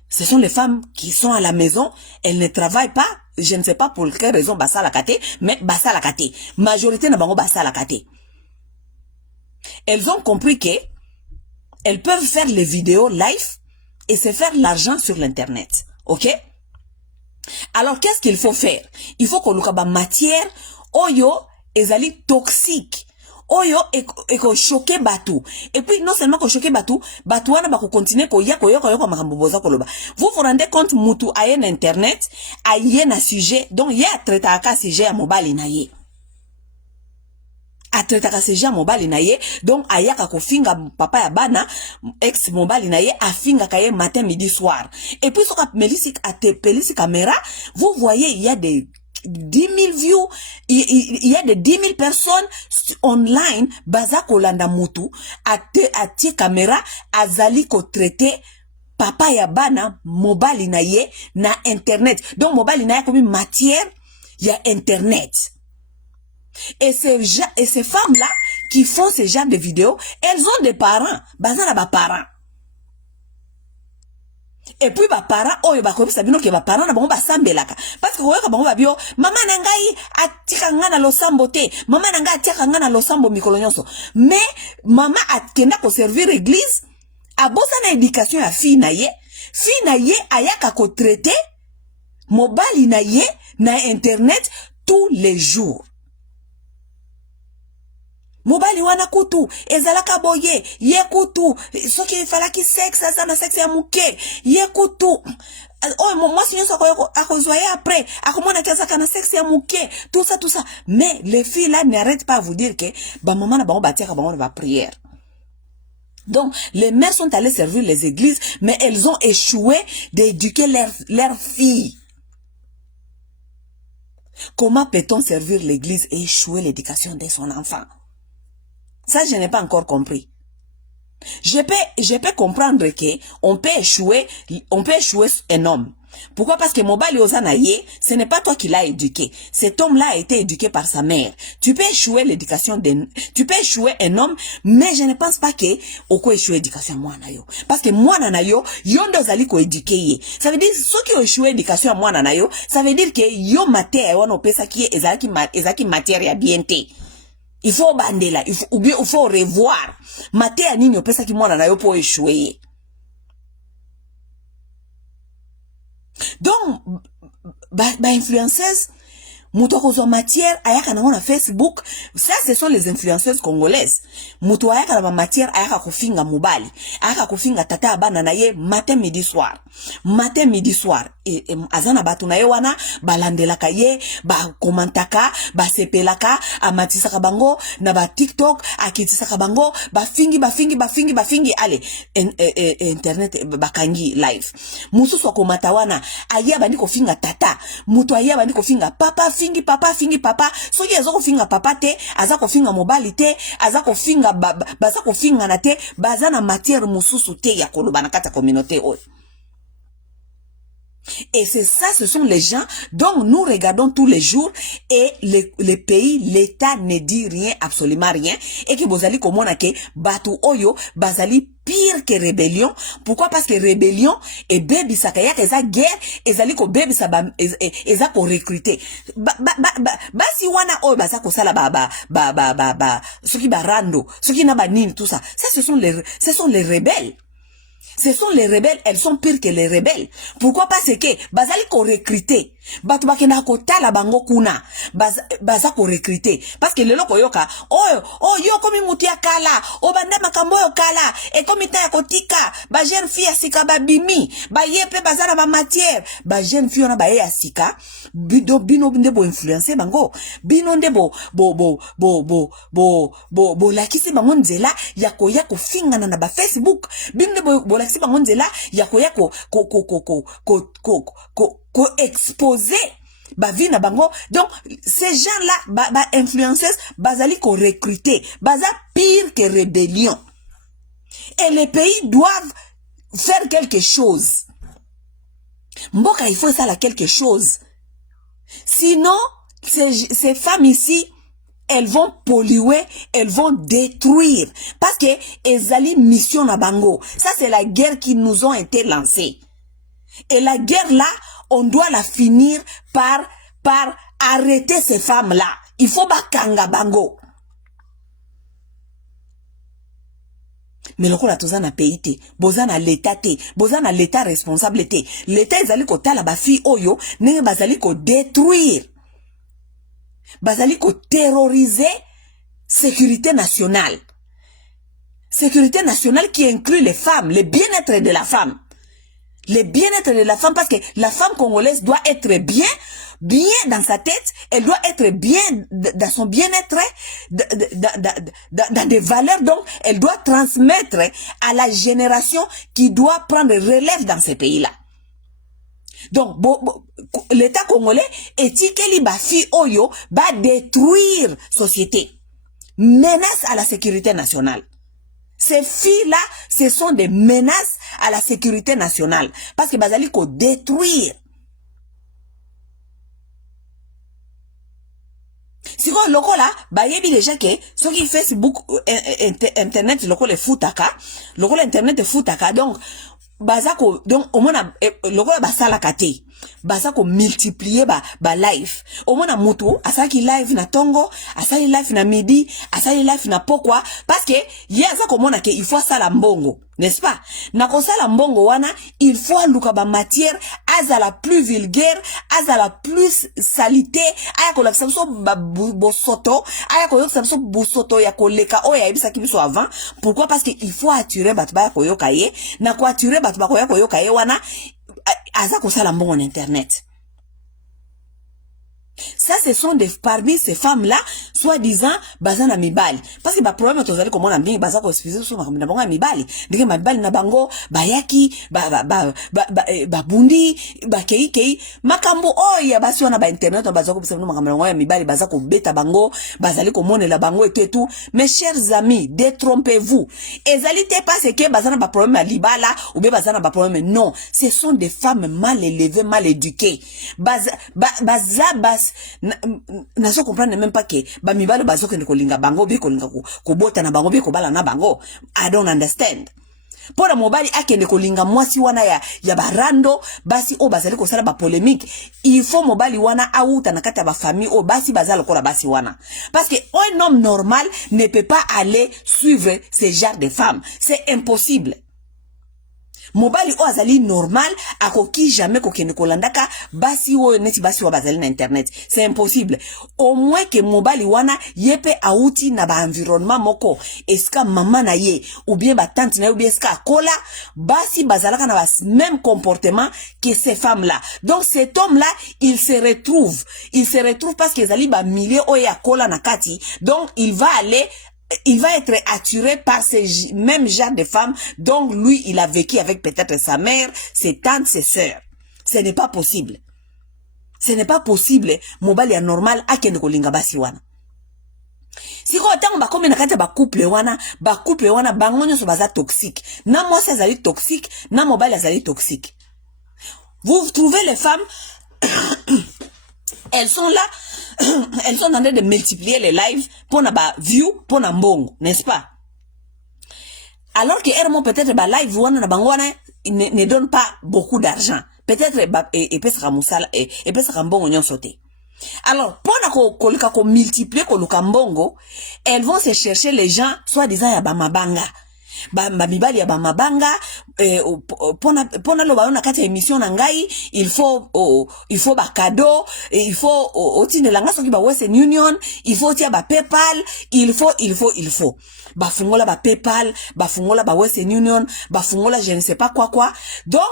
Ce sont les femmes qui sont à la maison, elles ne travaillent pas. Je ne sais pas pour quelle raison basa la kate, mais basa la kate. Majorité na bango basa la kate. Elles ont compris que elles peuvent faire les vidéos live et se faire l'argent sur l'internet. OK? Alors qu'est-ce qu'il faut faire? Il faut qu'on ait matière oyo ezali toxique. Oyo eko choquer batou. Et puis non seulement ko choquer batou, batou wana ba ko continuer ko ya makambo boza koloba. Vous vous rendez compte mutu ayen internet, ayen na sujet, donc ya traita ka sujet ya mobile na ye. A traita ka sujet ya mobile na ye, donc ayaka ko finga papa ya bana ex mobile na ye afinga ka ye matin midi soir. Et puis so ka melisi a te pelisi caméra, vous voyez il y a des 10 000 views, il y a des 10 000 personnes online, baza kolanda mutu, a tie caméra, azali ko traité, papa ya bana, mobile na ye, na internet. Donc mobile na ye comme matière, ya internet. Et ces femmes-là, qui font ce genre de vidéos, elles ont des parents, baza na ba parents. Et puis ba parents oyo ba ko sabino ke ba parents na bango ba sambelaka parce que oyoka bango ba bio mama na ngai atika ngana losambo te mama na ngai atika ngana losambo mikolo nyonso mais mama akenda ko servir église abosa na éducation ya fille na ye ayaka ko traiter mobile na ye na internet tous les jours. Mobali wana kutu ezalaka boye ye kutu soki falaki sexe azana sexe ya muke ye kutu oh moi si nyonso akozwaye après akomona kazaka na sexe ya muke tout ça mais les filles là n'arrêtent pas à vous dire que ba maman na bango batiaka bango na prière. Donc les mères sont allées servir les églises mais elles ont échoué d'éduquer leurs filles. Comment peut-on servir l'église et échouer l'éducation de son enfant? Ça, je n'ai pas encore compris. Je peux comprendre que on peut échouer un homme. Pourquoi? Parce que mobile osanaye, ce n'est pas toi qui l'as éduqué. Cet homme-là a été éduqué par sa mère. Tu peux échouer l'éducation tu peux échouer un homme, mais je ne pense pas que oko échouer l'éducation mwana yo. Parce que mwana na yo, yondo zali ko éduquer. Ça veut dire ceux qui ont échoué l'éducation mwana na yo, ça veut dire que yo matière wana pesa qui ezaki matière ya bienté. Il faut bandela, il faut revoir. Mate ya nini opesa ki mwana na yo po échouer. Donc, ba influenceuse, mutu akozwa matière, ayaka na Facebook. Ça, ce sont les influenceuses congolaises. Mutu ayaka na matière, ayaka kofinga mobali. Ayaka kofinga tata abana na ye matin, midi, soir. Matin, midi, soir. Azana batu na ye wana, balandelaka ye, ba komantaka, ba sepelaka, amatisaka bango, na ba TikTok, akitisaka bango, ba fingi, allez, internet, bakangi live. Musu so komata wana, aya bandi kofinga tata, mutu aya bandi kofinga papa, fingi papa, soki azako finga papa te, azako finga mobali te, azako finga bazako finga na te, bazana matière mususu te ya koloba na kata communauté oyo. Et c'est ça, ce sont les gens dont nous regardons tous les jours et les pays, l'État ne dit rien, absolument rien. Et que bozali komona ke batu oyo, bazali pire que rébellion. Pourquoi? Parce que rébellion et baby sakaya eza guerre, ezali ko baby sa eza ko recruter. Si wana oyo baza ko sala soki barando, soki na ba nini tout ça. Ça ce sont les rebelles. Ce sont les rebelles, elles sont pires que les rebelles. Pourquoi? Parce que bazali ko recruter. Batu bakena ko tala bango kuna. Baza ko recruter. Parce que lelo koyoka, oh yo komi mutia kala, banda makambo yo kala, et komi ta kotika, ba jeune fille asika ba bimi, ba yepe bazana ba matière, ba jeune fille ona ba ye asika, bino ndebo influencer bango, bino ndebo bo lakisi bango nzela ya ko fingana na ba Facebook, bino ndebo lakisi bango nzela ya ko exposer ba vie na bango. Donc ces gens-là ba influenceuses bazali ko recruter, baza pire que rébellion. Et les pays doivent faire quelque chose. Mboka, il faut ça là quelque chose. Sinon, ces femmes ici, elles vont polluer, elles vont détruire. Parce que ezali mission na bango. Ça, c'est la guerre qui nous ont été lancée. Et la guerre là, on doit la finir par arrêter ces femmes-là. Il faut bakanga bango. Mais le la toza na pays te, boza na l'état te, boza na l'état responsable te. L'état ezali ko tala ba fi oyo, nenge bazali ko détruire. Bazali ko terroriser sécurité nationale. Sécurité nationale qui inclut les femmes, le bien-être de la femme. Le bien-être de la femme, parce que la femme congolaise doit être bien dans sa tête, elle doit être bien dans son bien-être, dans des valeurs, donc elle doit transmettre à la génération qui doit prendre relève dans ces pays-là. Donc, l'État congolais est-il bafi oyo va détruire société, menace à la sécurité nationale. Ces filles-là, ce sont des menaces à la sécurité nationale. Parce que bazali ko détruire. Si vous loko là, bah yebi déjà que ce qui Facebook, internet, loko le foutaka, loko l'internet de foutaka, donc bazako, donc au moins loko basala kate. Bazako multiplier ba live. Au moins na mutu, asaki live na tongo, asali live na midi, asali live na pokwa, parce que yeza komona ke il faut ça la mbongo, n'est-ce pas? Na kosala mbongo wana, il faut luka ba matière aza la plus vulgaire, aza la plus salité, aya ko la samso ba bosoto, aya ko samso bosoto ya koleka oya ebisa kibiso avant. Pourquoi? Parce que il faut attirer batba ya koyoka ye, na ko attirer batba ya koyoka ye wana aza kosala mbongo en internet. Ça, ce sont parmi ces femmes-là, soi-disant, bazana mibali. Parce que ba problème tozali comme on a bien bazako expliquer sur na bango mibali. Ndenge mibali na bango bayaki bundi kei makambo oya basi wana ba internet bazako bisa no makambo ya mibali bazako beta bango bazali komone la bango et tout. Mes chers amis, détrompez-vous. Ezali te pas que bazana ba problème à libala ou bien bazana ba problème, non, ce sont des femmes mal élevées, mal éduquées. Na so comprendre même pas que ba mibalo bazoko ne kolinga bango bi kolinga ko bota na bango bi ko bala na bango. I don't understand. Pora mobali akende kolinga mwasi wana ya barando basi o bazali ko sala ba polémique. Il faut mobali wana auta na kati ya ba famille o basi bazalo ko la basi wana. Parce que un homme normal ne peut pas aller suivre ce genre de femmes. C'est impossible. Mobali o azali normal akoki jamais kokende kolandaka basi o neti basi wa bazali na internet. C'est impossible. Au moins que mobali wana yepe auti na ba environnement moko eska mama na ye ou bien ba tante na ye ou bien eska kola basi bazalaka na bas même comportement que ces femmes là. Donc cet homme là, il se retrouve parce que zali ba milieu o ya kola na kati. Donc il va être attiré par ces mêmes genre de femmes. Donc lui, il a vécu avec peut-être sa mère, ses tantes, ses sœurs. Ce n'est pas possible. Ce n'est pas possible. Mobali anormal akende kolinga basi wana. Si ko tango ba komi na kati ba couple wana bango nyoso baza toxique. Na mwasi azali toxique, na mobali azali toxique. Vous trouvez les femmes elles sont là, elles sont en train de multiplier les lives pour na ba view, pour na mbongo, n'est-ce pas? Alors que elles peut-être ba live wana na bango wana ne donne pas beaucoup d'argent. Peut-être et pesa musala et pesa mbongo nyonso te. Alors, pour na multiplier ko luka mbongo, elles vont se chercher les gens soi-disant ya ba mabanga. Ba mibali ya ba mabanga pona lo ba na kati émission na ngai il faut ba cadeau il faut otinela nga soki ba Western Union il faut tia ba PayPal il faut ba fungola ba PayPal ba fungola ba Western Union ba fungola je ne sais pas quoi. Donc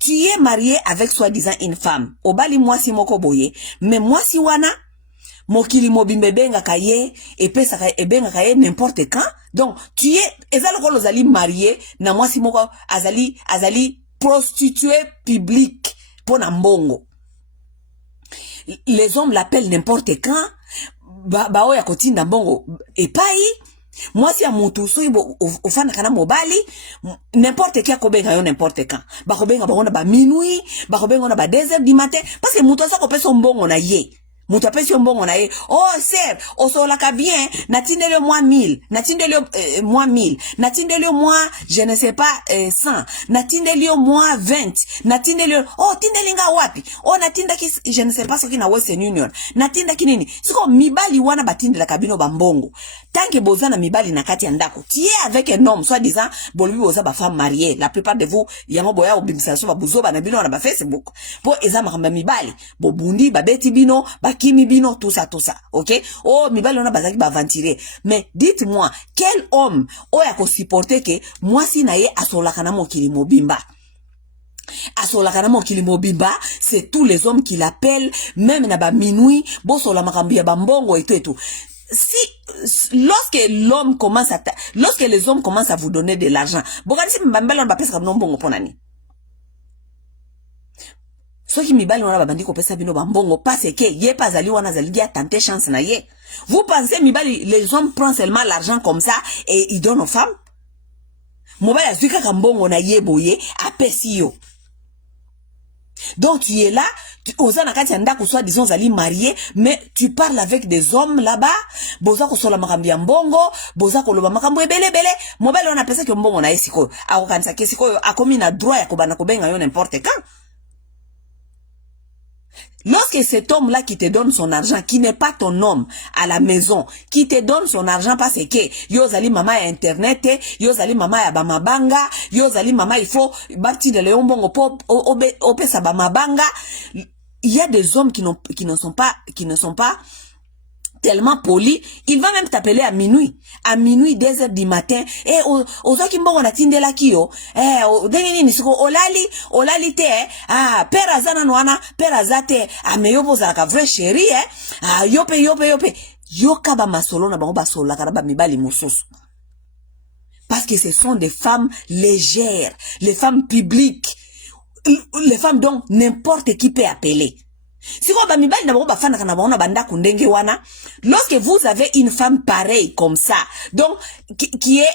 tu es marié avec soi-disant une femme obali mwasi moko boye mais mwasi wana mokili mobimbe benga kaye epesa benga kaye n'importe quand. Donc tu es ezalo ko lozali marié na mwasi moko azali prostituée publique pour na mbongo. Les hommes l'appellent n'importe quand ba oya kotinda mbongo epai Moi si à mutu so ibo ofana kana mobali n'importe qui a kobenga yo n'importe quand ba kobenga ba ba minuit ba kobenga na ba 2h du matin parce que mutu ça ko pesa mbongo na ye mutu apesi mbongo na ye oh sir osola ka bien natindele moi 1000 natindele moi 1000 natindele moi je ne sais pas 100 natindele moi 20 natindele oh tindelinga wapi oh natinda ki je ne sais pas ce qui na Western Union natinda ki nini siko mibali wana batindela kabino ba mbongo tanke bozana mibali na kati ya ndako tie avec un homme soit disant bolobi boza ba femme mariée la plupart de vous yango boya obimisa ba buzo na bino na ba Facebook po ezama kamba mibali bo bundi ba beti bino ba kimi bino tout ça OK oh mibali on a bazaki ba aventurer mais dites-moi quel homme oya ko supporter que moi si na ye asolaka na mokili mobimba asolaka na mokili mobimba c'est tous les hommes qui l'appellent même na ba minuit bo sola makambi ya ba mbongo et tout si lorsque les hommes commencent à vous donner de l'argent bokani si mbambela on ba pesa ka mbongo ponani soki mibali wana babandi ko pesa bino bambongo parce que ye pas ali wana zali dia tenter chance na ye. Vous pensez mibali les hommes prennent seulement l'argent comme ça et ils donnent aux femmes? Mobali azwika ka mbongo na ye boye apesi yo. Donc tu es là, oza na kati ya ndako soit disons zali marié mais tu parles avec des hommes là-bas, boza ko sola makambi ya mbongo, boza ko loba makambo ebele bele, mobali wana pesa ke mbongo na ye sikoyo. Akokanisa ke sikoyo akomi na droit ya kobana kobenga yo n'importe quand. Lorsque cet homme-là qui te donne son argent, qui n'est pas ton homme à la maison, qui te donne son argent parce que yozali mama ya internet, yozali mama ya bamabanga, yozali mama il faut bapti de leombongo po opesa bamabanga, il y a des hommes qui ne sont pas tellement poli, il va même t'appeler à minuit 2h du matin et ozoki mbongo na tindela kio dengeni nisiko olali te pera zana noana pera zate ameyobo za ka vrai chéri yope yoka ba masolo na bango ba sola kana ba mibali mususu parce que ce sont des femmes légères, les femmes publiques, les femmes dont n'importe qui peut appeler. Si vous avez lorsque vous avez une femme pareille comme ça, donc qui est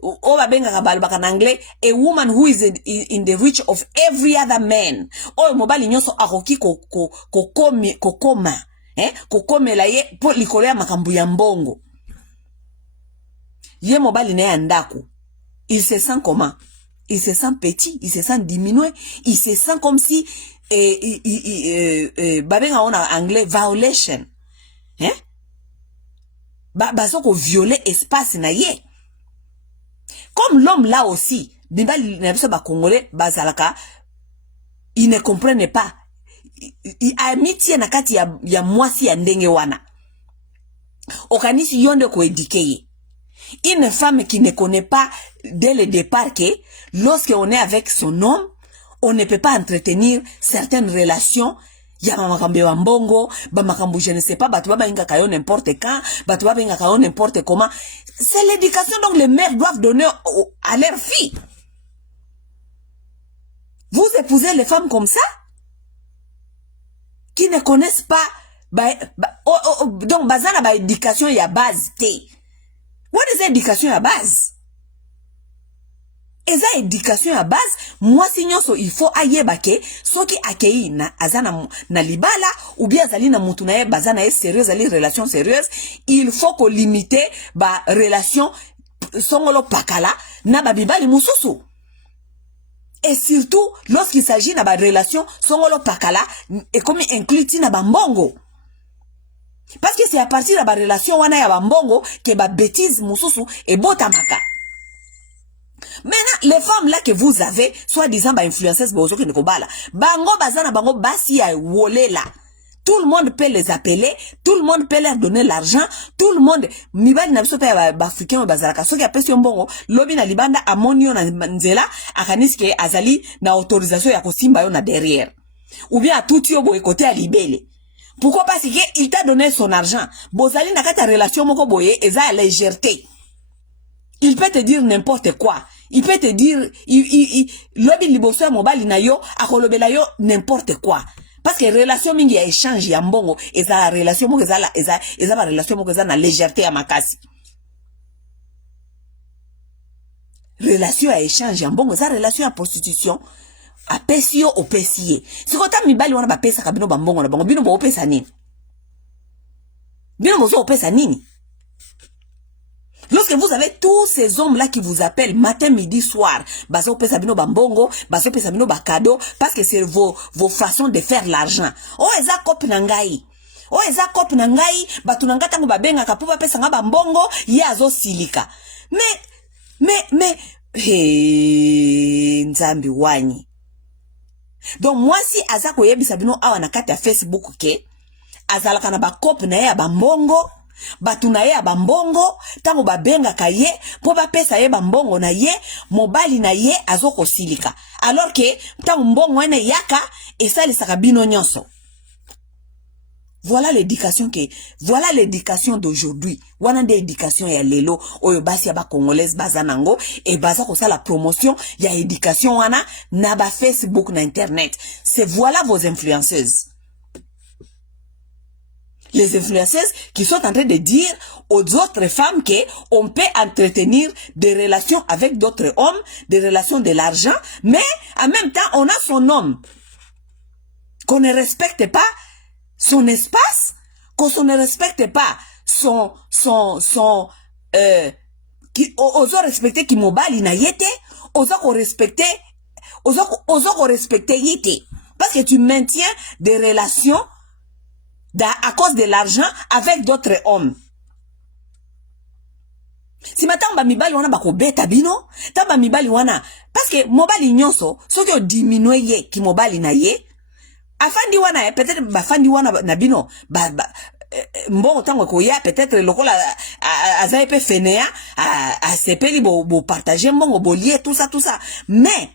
on va bien en anglais, a woman who is in the reach of every other man. Oh mobali nyonso akoki kokoma kokome la ye po likolo ya makambu ya mbongo. Ye mobali na ya ndako. Il se sent comment? Il se sent petit, il se sent diminué, il se sent comme si babenga on a anglais violation bazoko violer espace na ye comme l'homme là aussi bimbali na biso ba congolais bazalaka il ne comprennent pas amitié na kati ya mwasi ya ndenge wana okanisi yonde ko éduquer une femme qui ne connaît pas dès le départ que lorsqu'on est avec son homme on ne peut pas entretenir certaines relations. Ya makambo ya mbongo, ba makambo je ne sais pas, batu baba inga kayo n'importe quand, batu baba inga kayo n'importe comment. C'est l'éducation donc les mères doivent donner à leurs filles. Vous épousez les femmes comme ça qui ne connaissent pas donc bazana ba éducation ya base té. What is éducation ya base? Eza éducation à base, moi signonso il faut ayebake soki akei na azana na libala ou bien azali na mutu na ye bazana ye sérieuse ali relation sérieuse, il faut ko limiter ba relation songolo pakala na ba bibali mususu. Et surtout lorsqu'il s'agit na ba relation songolo pakala et comme inclut na ba mbongo. Parce que c'est à partir de ba relation wana ya ba mbongo que ba bêtise mususu et botamaka. Maintenant, les femmes là que vous avez, soi-disant, influenceuses, bango bazana bango basi ya wole là. Tout le monde peut les appeler, tout le monde peut leur donner l'argent, tout le monde, mibali na biso pa africain ou bazalaka, so ki apesi mbongo, lobi na libanda amonio na nzela, akaniske azali na autorisation ya kosimba yo na derrière. Ou bien à tout yo boye côté à libele. Pourquoi? Parce qu'il t'a donné son argent. Bozali na kata relation moko boye, eza à légèreté. Il peut te dire n'importe quoi. Il peut te dire, lobi liboso mobali na yo, akolobela yo n'importe quoi. Parce que relation mingi ya échange ya mbongo, eza relation moko eza ba relation moko eza na légèreté ya makasi. relation à échange ya mbongo za relation à prostitution apesi yo opesi ye sikota mibali wana bapesaka bino bambongo na bango bino boopesa nini bino bozo opesa nini. Lorsque vous avez tous ces hommes-là qui vous appellent matin, midi, soir, baso pesa bino bambongo, baso pesa bino bakado, parce que c'est vos façons de faire l'argent. Oh, eza kop nangai. Oh, eza kop nangai, batunanga tango babenga kapuba pesa nga bambongo, ye azo silika. Mais, nzambi wani. Donc, moi, si azako yebi sabino awa na kati ya Facebook ke, azalaka na bakop na ye ya bambongo, batuna ye ya bambongo, tango babenga ka ye, po bapesa ye bambongo na ye, mobali na ye azoko silika. Alors que, tango mbongo ene yaka, esalisaka bino nyonso. Voilà l'éducation d'aujourd'hui. Wana de éducation ya lelo, oyo basi ya ba congolaise bazanango, et baza ko sa la promotion, ya éducation wana, na ba Facebook na internet. C'est voilà vos influenceuses. Les influenceuses qui sont en train de dire aux autres femmes qu'on peut entretenir des relations avec d'autres hommes, des relations de l'argent, mais en même temps, on a son homme. Qu'on ne respecte pas son espace, qu'on ne respecte pas oso respecter qui mobile na yete, oso respecter yete. Parce que tu maintiens des relations à cause de l'argent avec d'autres hommes. Si maintenant mibali wana bako beta bino, tamba mibali wana parce que mobali nyonso soki o diminuer ye ki mobali na ye, afandi wana peut-être bafandi wana na bino mbongo tango ko ya peut-être lokola azaye pe fenea a sepeli bo partager mbongo bo lier tout ça mais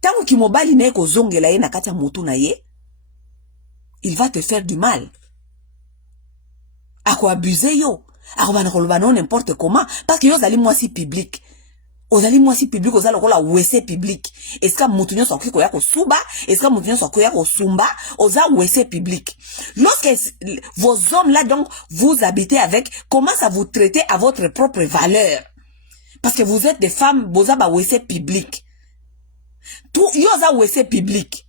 tango ki mobali na ko zongela ye na kati ya mutu na ye, il va te faire du mal. Ako abuser yo. Ako banakoloba non n'importe comment. Parce que yo zali mwasi public. Ozali mwasi public, ozali kola wese public. Est-ce que mutu nyo soki koya ko suba? Est-ce que mutu nyo soki koya ko sumba? Oza wese public. Lorsque vos hommes là donc vous habitez avec, comment ça vous traitez à votre propre valeur? Parce que vous êtes des femmes, boza ba wese public. Tout yo za wese public.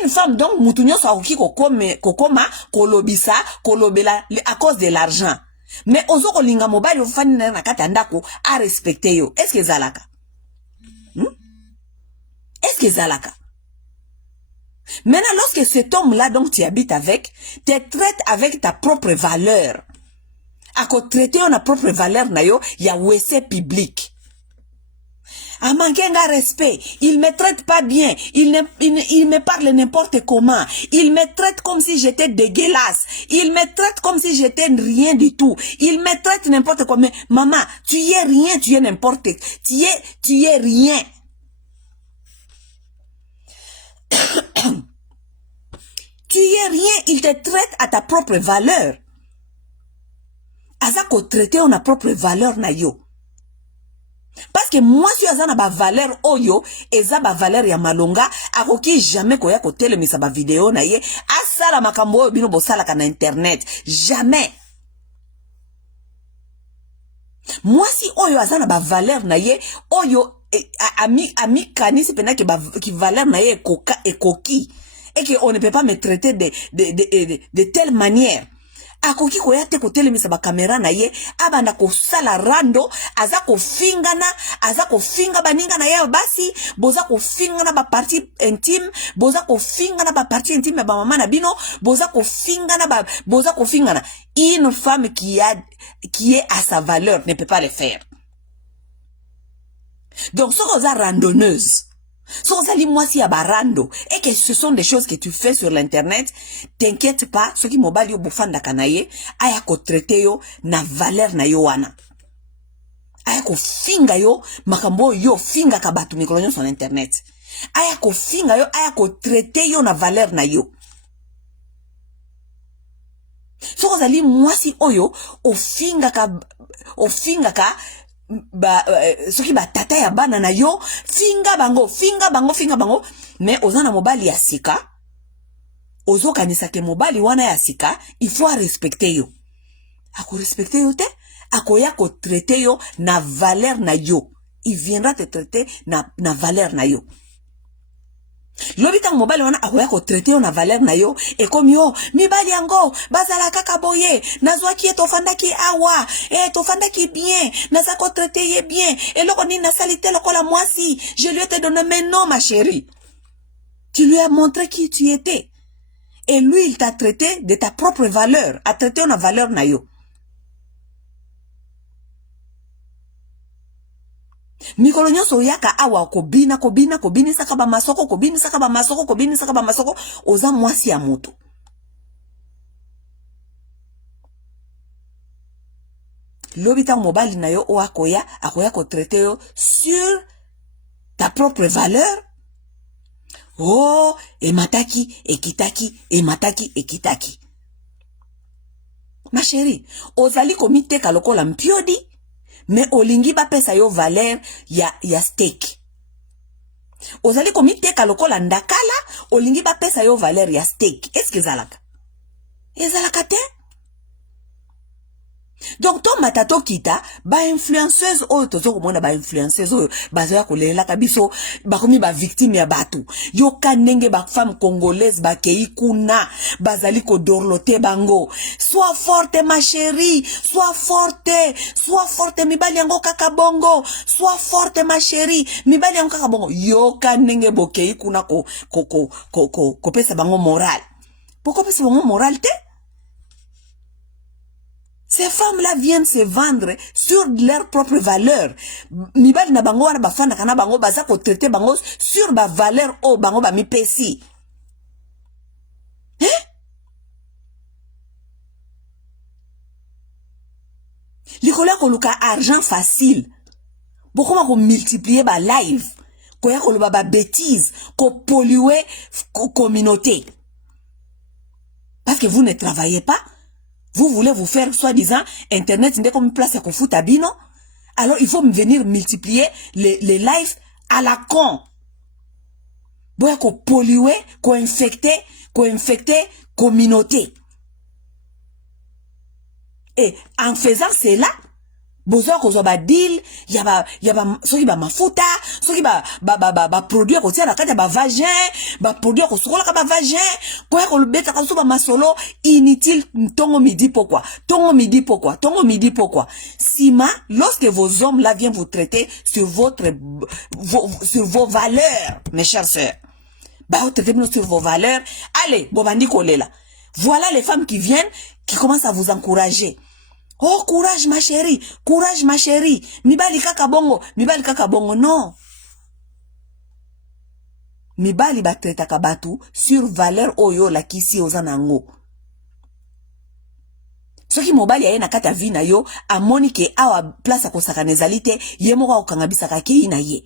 Une femme donc mutunyo sa oki kokoma kolobisa kolobela à cause de l'argent. Mais ozo kolinga mobile ofani na kata ndako a respecter yo. Est-ce que zalaka? Est-ce que zalaka? Maintenant lorsque cet homme là donc tu habites avec, te traite avec ta propre valeur. Ako traiter na propre valeur na yo ya wese public. A manqué un respect, il me traite pas bien, il me parle n'importe comment, il me traite comme si j'étais dégueulasse, il me traite comme si j'étais rien du tout, il me traite n'importe quoi, mais maman, tu y es rien, tu es n'importe, tu y es rien. Tu y es rien, il te traite à ta propre valeur. Azako traité on a propre valeur na yo. Parce que moi si azana ba valeur oyo eza ba valeur ya malonga akoki jamais koya ko telemisa ba vidéo na ye asala makambo oyo bino bosala ka na internet jamais. Moi si oyo azana ba valeur na ye oyo ami kanisi pena ki valeur na ye ekoki et que on ne peut pas me traiter de telle manière. Akoki koya te kotelemisa ba kamera na ye abanda ko sala rando azako finga baninga na ye basi boza ko finga na ba partie intime boza ko finga na ba partie intime ba mama na bino boza ko finga na une femme qui est à sa valeur ne peut pas le faire. Donc so oza randonneuse so ozali mwasi ya barando et que ce sont des choses que tu fais sur l'internet, t'inquiète pas, ce qui mobali yo bofanda kanaye aya ko traiter yo na valeur na yo wana. Aya ko finga yo makambo yo finga ka batu mikolo nyo sur internet. Aya ko finga yo aya ko traiter yo na valeur na yo. So ozali mwasi oyo ofinga ka soki ba tata ya bana na yo finga bango mais ozana mobali ya sika ozo kanisa ke mobali wana ya sika il faut respecter yo ako respecter yo te akoya ko traiter yo na valeur na yo il viendra te traiter na valeur na yo. Lobita mobali wana akoya ko traiter na valeur na yo et comme yo mibali yango bazala kaka boye nazwaki etofandaki awa tofandaki bien naza ko traiter ye bien et loko ni na salité lokola mwasi je lui ai te donné mais non ma chérie, tu lui as montré qui tu étais et lui il t'a traité de ta propre valeur, a traité na valeur na yo. Mikolo nyonso yaka awa kobina saka ba masoko oza mwasi ya moto. Lobita mobali na yo o akoya ko traiter yo sur ta propre valeur. Oh, emataki, ekitaki. Ma chérie, ozali komiteka lokola mpiodi, mais olingi ba pesa yo valeur ya steak. Ozali komiteka lokola ndakala, olingi ba pesa yo valeur ya steak. Est-ce que zalaka? Ezalaka te? Donc ton matato kita ba influenceuse oyo tozo komona ba influenceuse oyo bazoya kolela kabiso bakomi ba victime ya batu yo kanenge ba femme congolaise ba kei kuna bazali ko dorloter bango. Sois forte ma chérie, sois forte mibali yango kaka bongo, sois forte ma chérie mibali yango kaka bongo yo kanenge bo kei kuna ko pesa bango moral. Pourquoi pesa bango moral te? Ces femmes-là viennent se vendre sur leur propre valeur. Mibali na bango wana bafana kana bango baza ko traiter bango sur ba valeur o bango ba mi pesi. Likola ko luka argent facile. Bokoma ko multiplier ba live. Ko ya ko ba bêtise, ko polluer communauté. Parce que vous ne travaillez pas. Vous voulez vous faire soi-disant internet n'est comme une place à kofuta bino. Alors il faut venir multiplier les lives à la con. Boya ko polluer, ko infecter communauté. Et en faisant cela, bozo ko zo ba deal, ya ba soki ba mafuta, soki ba produire ko tia na kati ba vagin, ba produire ko sokola ka ba vagin, ko ya ko lubeta ka so ba masolo inutile tongo midi pourquoi? Sima, lorsque vos hommes là viennent vous traiter sur vos valeurs, mes chères sœurs. Ba traiter sur vos valeurs, allez, bobandi kolela. Voilà les femmes qui viennent qui commencent à vous encourager. Oh, courage ma chérie, mibali kaka bongo, non. Mibali ba traita kabatu sur valeur oyo la kisi ozanango. Soki mobali aye na kata vi na yo, amoni ke awa place akosaka nezalite, ye moko okangabisaka ke na ye.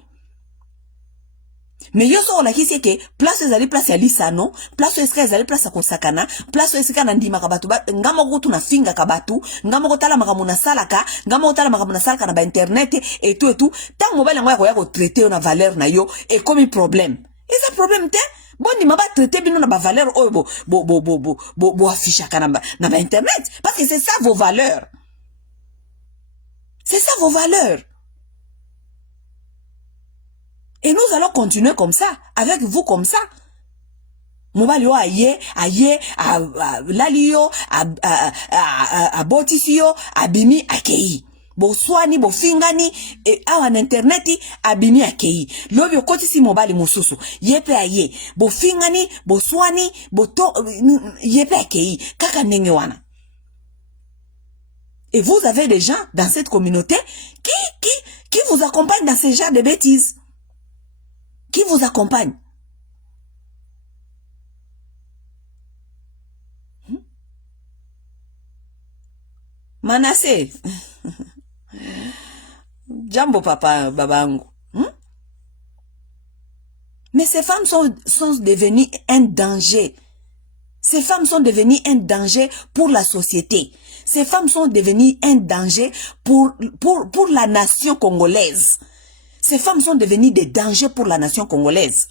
Mais yo so la kisi ke place ezali place ya lisano, place eska ezali place akosakana, place eska na ndima kabatu ba ngamo kutu na finga kabatu, ngamo kotala makamuna salaka, ngamo kotala makamuna salaka na ba internet et tout. Tant mobile ngo ya ko traiter na valeur na yo et comme problème. Et ça problème te bon ni maba traiter bino na ba valeur oyo bo afficha kana na ba internet parce que c'est ça vos valeurs. C'est ça vos valeurs. Et nous allons continuer comme ça, avec vous comme ça. Mobali yo aye, lalio, botisio, abimi akei. Bo swani, bo fingani, et awan interneti, abimi akei. Lobi okotisi mobali mususu, yepe aye. Bo fingani, bo swani, bo to, yepe akei. Kaka nenge wana. Et vous avez des gens dans cette communauté qui vous accompagnent dans ce genre de bêtises. Qui vous accompagne? Manassé. Jambo papa, babangu. Mais ces femmes sont devenues un danger. Ces femmes sont devenues un danger pour la société. Ces femmes sont devenues un danger pour la nation congolaise. Ces femmes sont devenues des dangers pour la nation congolaise.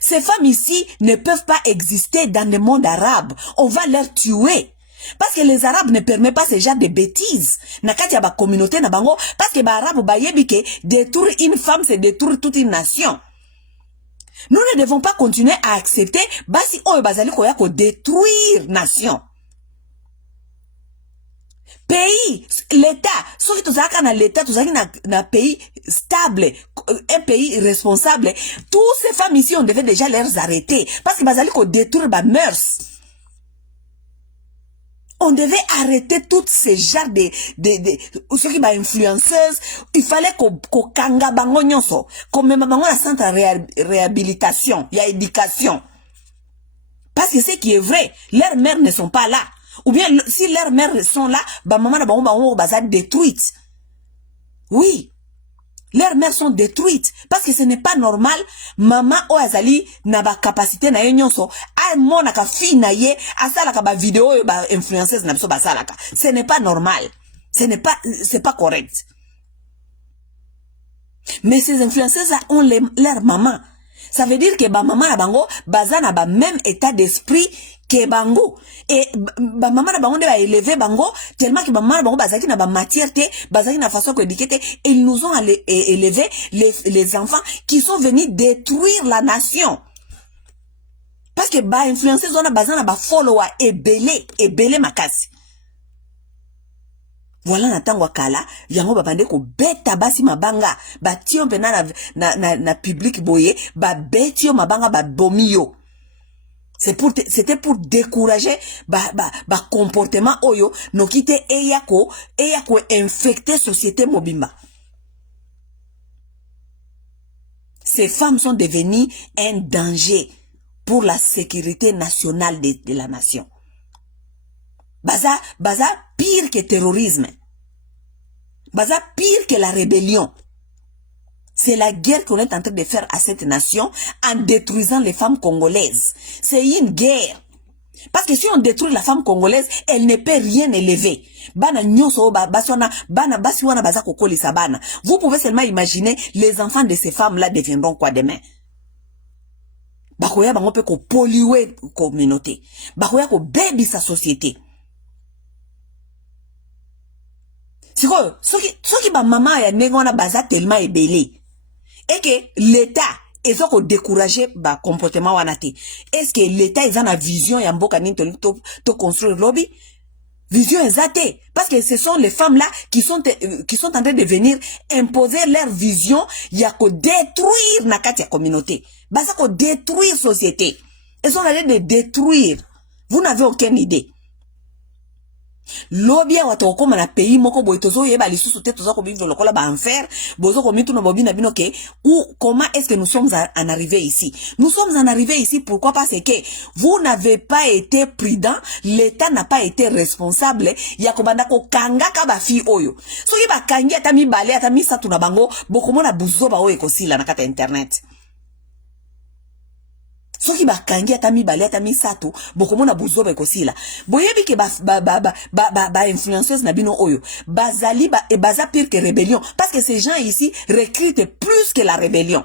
Ces femmes ici ne peuvent pas exister dans le monde arabe. On va leur tuer. Parce que les Arabes ne permettent pas ce genre de bêtises. Nakati ya ba communauté na bango, parce que ba Arabes ba yebike détruire une femme, c'est détruire toute une nation. Nous ne devons pas continuer à accepter basi oyo bazali koya ko détruire nation. Pays, l'État, ceux qui sont dans l'État, tous un pays stable, un pays responsable, tous ces femmes ici, on devait déjà les arrêter. Parce que bazali ko détruire ba mœurs. On devait arrêter toutes ces genres ceux qui sont influenceuses. Il fallait qu'on kanga bango nyonso. Qu'on mette bango à centre de réhabilitation, il y a éducation. Parce que ce qui est vrai, leurs mères ne sont pas là. Ou bien, si leurs mères sont là, bah maman na bango baza détruite. Oui. Leurs mères sont détruites. Parce que ce n'est pas normal. Maman o azali na ba capacité na nyonso. A mona ka fi na ye. Asala ka ba vidéo yo ba influenceuse na biso ba salaka. Ce n'est pas normal. C'est pas correct. Mais ces influenceuses ont leur maman. Ça veut dire que ba maman na bango baza na ba même état d'esprit que bango. Et ba maman na bango de ba élever bango tellement que ba maman na bango bazaki na ba matière te, bazaki na façon ko éduquer te. Et ils nous ont élevé les enfants qui sont venus détruire la nation. Parce que ba influencer zona baza na ba follower et belé makasi. Voilà natango kala yango babande ko beta basi mabanga ba tio pena na public boye ba betio mabanga ba bomio. C'était pour décourager ba comportement oyo no kite eyako infecter société mobimba. Ces femmes sont devenues un danger pour la sécurité nationale de la nation. Baza pire que terrorisme. Baza pire que la rébellion. C'est la guerre qu'on est en train de faire à cette nation en détruisant les femmes congolaises. C'est une guerre. Parce que si on détruit la femme congolaise, elle ne peut rien élever. Bana nyonso bana basi wana baza kokoli sabana. Vous pouvez seulement imaginer les enfants de ces femmes-là deviendront quoi demain? Bakoya bango pe ko polluer communauté. Bakoya ko baby sa société. Siko, soki ba maman ya nengona baza tellement ébélé. Et que l'État est ko décourager ba comportement wanate. Est-ce que l'État est dans la vision ya mboka ni to construire lobby? Vision exacte. Parce que ce sont les femmes là qui sont en train de venir imposer leur vision ya ko détruire nakati ya communauté. Baza ko détruire société. Elles sont en train de détruire. Vous n'avez aucune idée. Lobia watu koma na pays moko boy tozo yeba lisusu te tozo ko vivre lokola ba enfer bozo ko mitu no bobina bino ke ou comment est-ce que nous sommes en arrivé ici? Nous sommes en arrivé ici pourquoi? Parce que vous n'avez pas été prudent, l'État n'a pas été responsable ya ko banda ko kanga ka ba fi oyo. Soki ba kangi ata mi bale ata mi satu na bango bokomona buzo ba oyo ekosila na kata internet. Soki bakangi ata mibale ata misato bokomona buzoba ekosila boyebi ke ba influenceuse na bino oyo bazali baza pire que rébellion parce que ces gens ici recrutent plus que la rébellion.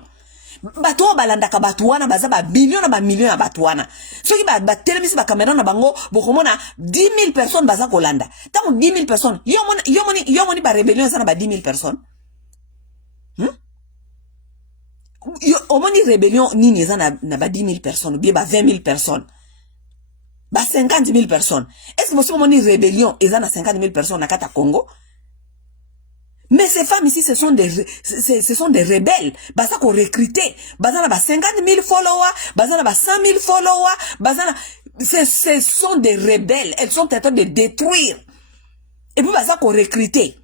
Bato balandaka batuana baza ba millions ya batuana. Soki ba telemisi ba caméra na bango bokomona 10 000 personnes baza kolanda. Tango 10 000 personnes yo moni ba rébellion sana ba 10 000 personnes. Au moins une rébellion nini na ba 10 000 personnes ou bien ba 20 000 personnes ba 50 000 personnes. Est-ce que vous avez une rébellion et na 50 000 personnes na kata Congo? Mais ces femmes ici ce sont des rebelles baza ko recruter baza na ba 50 000 followers baza na ba 100 000 followers baza na ce sont des rebelles. Elles sont en train de détruire et puis baza ko recruter.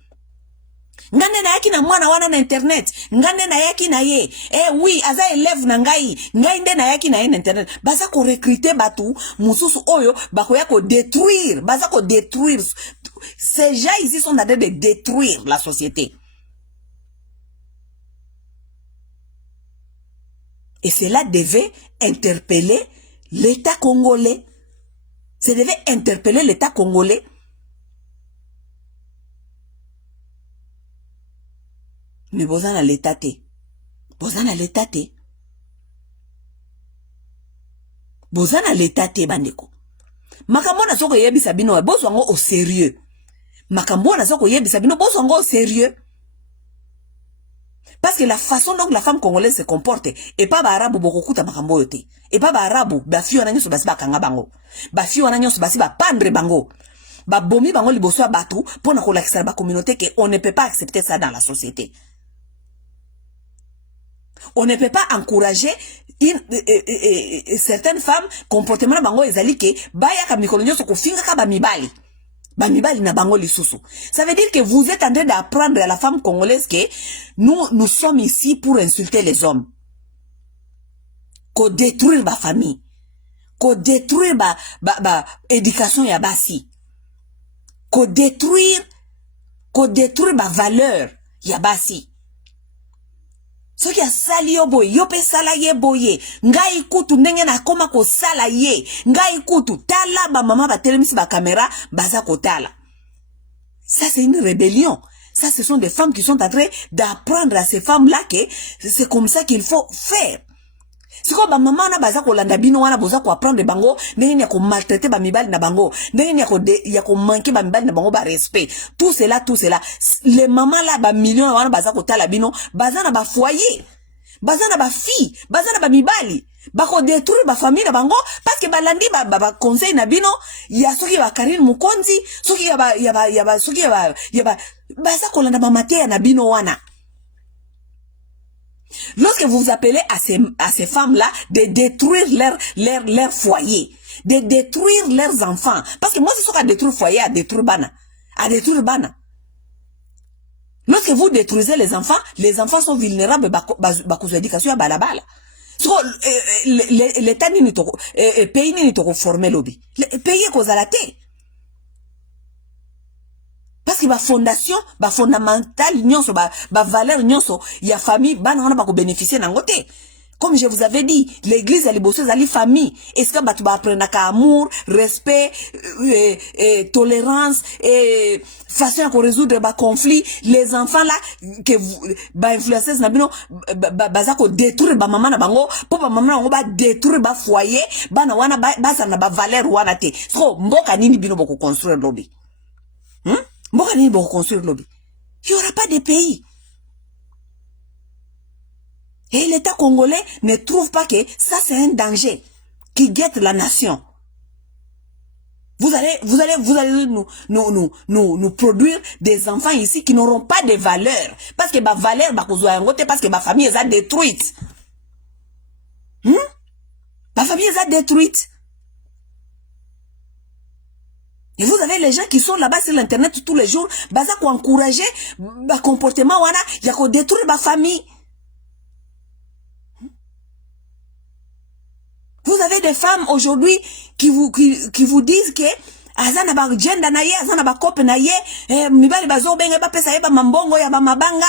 Ngane na yaki na mwana wana na internet. Ngane na yaki na ye. Oui, aza élève na ngai. Ngai nde na yaki na ye na internet. Baza ko recruter batu. Mususu oyo. Bako ya ko détruire. Baza ko détruire. Ces gens ici sont en train de détruire la société. Et cela devait interpeller l'État congolais. Ça devait interpeller l'État congolais. Mais bozana l'État te. Bozana l'État te. Bozana l'État te bandeko. makambo na soko yebisa bino bozo ngo au sérieux makambo na soko yebisa bino bozo ngo au sérieux parce que la façon dont la femme congolaise se comporte et pas ba arabu bokokuta makambo yote et pas ba arabu ba fi wana nyoso basi ba kanga bango ba fi wana nyoso basi ba pendre bango ba bomi bango liboso batu pona ko lakisa ba communauté que on ne peut pas accepter ça dans la société. On ne peut pas encourager certaines femmes comportement bango ezali ke baya ka mikolo nyoso ko finga ka ba mibali na bango lisusu. Ça veut dire que vous êtes en train d'apprendre à la femme congolaise que nous sommes ici pour insulter les hommes. Qu'on détruire ma famille. Qu'on détruire ma éducation ya basi. Qu'on détruire ma valeur ya basi. Ce qui a sali yo boye, yo pe sala ye boye, ngai kutu ndenge na koma ko sala ye, ngai kutu tala ba mama ba telemisi ba caméra, baza ko tala. Ça c'est une rébellion. Ça ce sont des femmes qui sont en train d'apprendre à ces femmes-là que c'est comme ça qu'il faut faire. Si ko ba mama na baza ko landa bino wana boza ko apprendre bango, ndenge ya ko maltraiter ba mibali na bango, ndenge ya ko manquer ba mibali na bango ba respect. Tout cela, les mamans là ba millions wana baza ko tala bino, baza na ba foyer, baza na ba fille, baza na ba mibali, ba ko détruire ba famille na bango parce que ba landi ba conseil na bino, ya soki ba Karine Mukonzi, soki ya ba baza ko landa ba maté na bino wana. Lorsque vous appelez à ces femmes-là de détruire leur foyer, de détruire leurs enfants, parce que moi c'est ce qu'à détruire foyer, à détruire bana. Lorsque vous détruisez les enfants sont vulnérables à cause de l'éducation à balabala. L'État n'est pas pays n'est pas formé lobby. Le pays est cause à la tête. Parce que ma fondation, ma fondamentale, ma valeur, y a famille, on va bénéficier d'un côté. Comme je vous avais dit, l'église, elle est bosseuse, elle est famille. Est-ce que tu vas apprendre à amour, respect, tolérance, façon à résoudre les conflits, les enfants là, que vous, influenceurs, baza ko détruire ba maman na bango, pour ba maman va détruire ba foyer, na wana baza na ba valeur wana te. So, mboka nini bino boko construire lobby. Mboka nini boko construire lobby. Il y aura pas de pays. Et l'État congolais ne trouve pas que ça c'est un danger qui guette la nation. Vous allez nous produire des enfants ici qui n'auront pas de valeur. Parce que ma valeur, parce que ma famille est détruite. Ma famille est détruite. Et vous avez les gens qui sont là-bas sur l'internet tous les jours, baza ko encourager ba comportement wana, ya ko détruire ma famille. Vous avez des femmes aujourd'hui qui vous disent que azana ba gender na ye, azana ba couple na ye, mibali bazo benga ba pesa ye ba mambongo ya ba mabanga,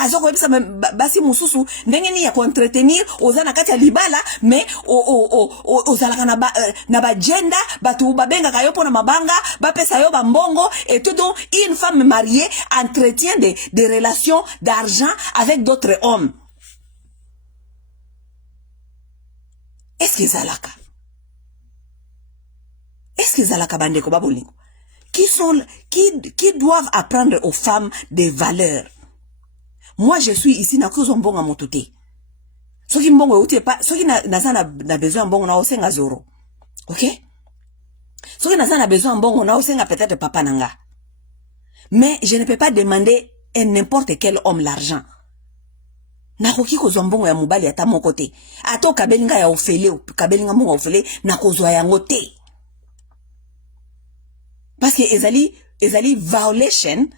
azoko bisa basi mususu ndenge ni ya ko entretenir ozana kati ya libala, mais ozalaka na ba gender batu ba benga kayo pona mabanga, ba pesa yo ba mbongo, et tout donc une femme mariée entretient des relations d'argent avec d'autres hommes. Est-ce que Zalaka? Est-ce que Zalaka bandeko babolingo? Qui doivent apprendre aux femmes des valeurs? Moi, je suis ici, na kuzo mbonga motuté. Soki mbongo uti pas, soki na besoin mbongo na osenga zoro. Ok? Soki na besoin mbongo na osenga peut-être papa nanga. Mais je ne peux pas demander à n'importe quel homme l'argent. Nakoki kozwa mbongo ya mobali ata moko te. Ato kabelinga ya ofele, kabelinga mbongo ofele, nakozwa yango te. Parce que ezali violation,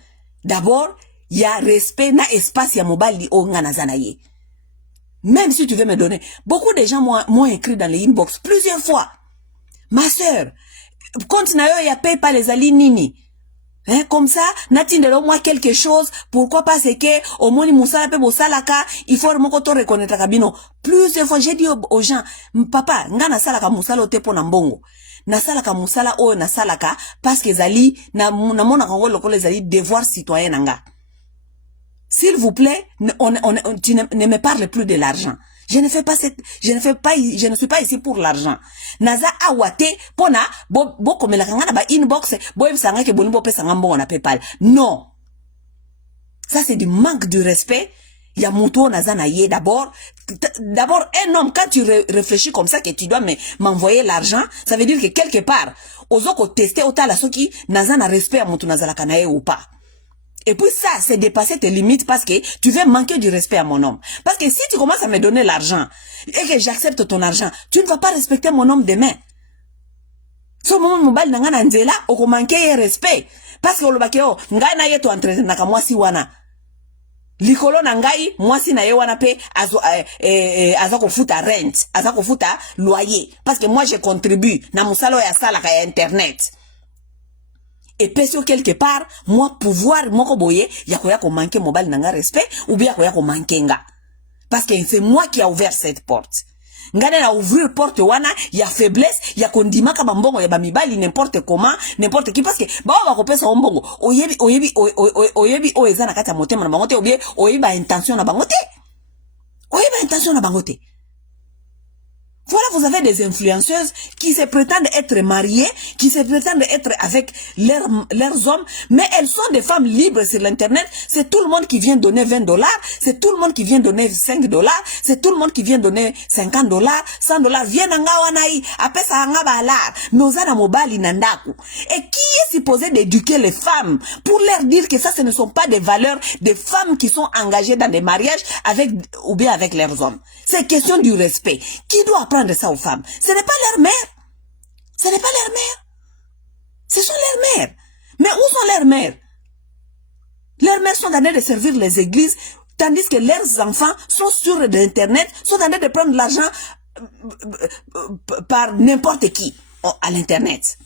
d'abord, il y a respect na espace ya mobali o nga nazana ye. Même si tu veux me donner, beaucoup de gens m'ont écrit dans les inbox plusieurs fois. Ma sœur, compte na yo ya paye pas les ali nini. Hein, comme ça, n'attendez moi quelque chose, pourquoi pas c'est que, au moins, moussala pe bosalaka, il faut vraiment qu'on reconnaître kabino. Plusieurs fois, j'ai dit aux gens, papa, nga na salaka moussala o te po na mbongo. Na salaka moussala o na salaka, parce que zali, na mona kango lokole zali devoir citoyen nanga. S'il vous plaît, tu ne me parle plus de l'argent. Je ne suis pas ici pour l'argent. Naza awate pona bo komela kanga ba inbox bo ebisanga ke boni bo pesa ngambo na PayPal. Non. Ça c'est du manque de respect. Ya muto naza na ye d'abord un homme quand tu réfléchis comme ça que tu dois m'envoyer l'argent, ça veut dire que quelque part ozoko tester otala soki naza na respect à muto naza la kanae ou pas. Et puis ça, c'est dépasser tes limites parce que tu veux manquer du respect à mon homme. Parce que si tu commences à me donner l'argent et que j'accepte ton argent, tu ne vas pas respecter mon homme demain. So moment mobile nangana nzela oko manquer respect parce que olobaki o ngai na yeto entre na kamwasi wana. Likolo na ngai mwasi na ye wana pe azo ko futa rent, azo ko futa loyer parce que moi je contribue na musalo ya sala ka internet. Et puis quelque part, moi pouvoir moko boye ya ko manquer mobile nanga respect ou bien ko manquer nga. Parce que c'est moi qui a ouvert cette porte. Ngane na ouvrir porte wana ya faiblesse ya kondima ka mbongo ya bamibali n'importe comment n'importe qui parce que ba ko pesa mbongo oyebi o ezana kata motema na bangote ou bien oyebi intention na bangote. Oyebi intention na bangote. Voilà, vous avez des influenceuses qui se prétendent être mariées, qui se prétendent être avec leurs hommes, mais elles sont des femmes libres sur l'internet. C'est tout le monde qui vient donner $20, c'est tout le monde qui vient donner $5, c'est tout le monde qui vient donner $50, $100. Viens nanga wanaï, apesa anga balar, nozana mobali nandaku. Et qui est supposé d'éduquer les femmes pour leur dire que ça, ce ne sont pas des valeurs des femmes qui sont engagées dans des mariages avec ou bien avec leurs hommes. C'est question du respect. Qui doit apprendre ça aux femmes? Ce n'est pas leur mère. Ce n'est pas leur mère. Ce sont leurs mères. Mais où sont leurs mères? Leurs mères sont en train de servir les églises, tandis que leurs enfants sont sur l'internet, sont en train de prendre l'argent par n'importe qui à l'internet.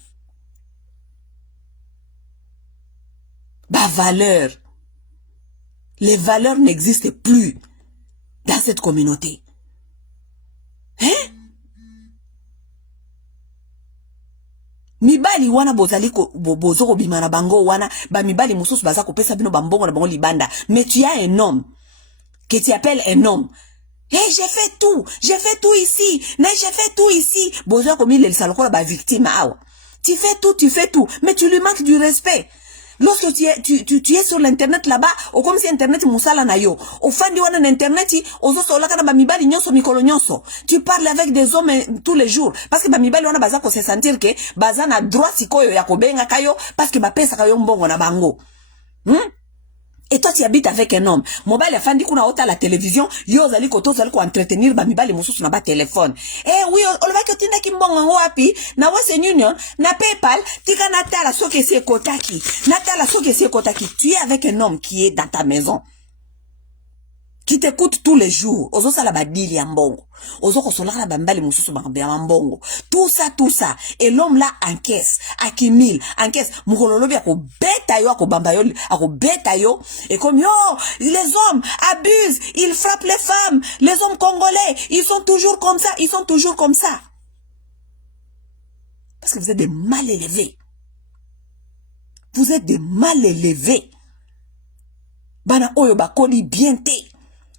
Bah, valeur. Les valeurs n'existent plus dans cette communauté. Hein? Mibali wana bozali ko bozoko bimana bango wana ba mibali mususu baza ko pesa bino bambongo na bango libanda. Mais tu as un homme que tu appelles un homme. Hey, j'ai fait tout ici. Mais j'ai fait tout ici. Bozo comme il est saloko la ba victime awa. Tu fais tout, mais tu lui manques du respect. Lorsque tu es sur l'internet là-bas, ou comme si internet musala na yo, au fan di wana na internet, ozo sola kana ba mibali nyonso mikolo nyonso. Tu parles avec des hommes tous les jours parce que ba mibali wana baza ko se sentir que baza na droit sikoyo ya kobenga kayo parce que ba pesa kayo mbongo na bango. Et toi tu habites avec un homme. Mobile afandi kuna ota la télévision, yo zali ko entretenir ba mibali mususu na ba téléphone. Eh oui, oloba ki otinda ki mbongo ngo wapi? Na Western Union, na PayPal, tika natala soke si ekotaki. Natala soke si ekotaki. Tu es avec un homme qui est dans ta maison. Qui t'écoute tous les jours. Ozo sala badili ya mbongo. Ozo kosola la bambali mususu ba mbongo. Tout ça. Et l'homme là encaisse, accumule, encaisse. Mugololo bi ako beta yo ako bamba yo, ako beta yo. Et comme yo, les hommes abusent, ils frappent les femmes. Les hommes congolais, ils sont toujours comme ça. Parce que vous êtes des mal élevés. Bana oyo bakoli bien te.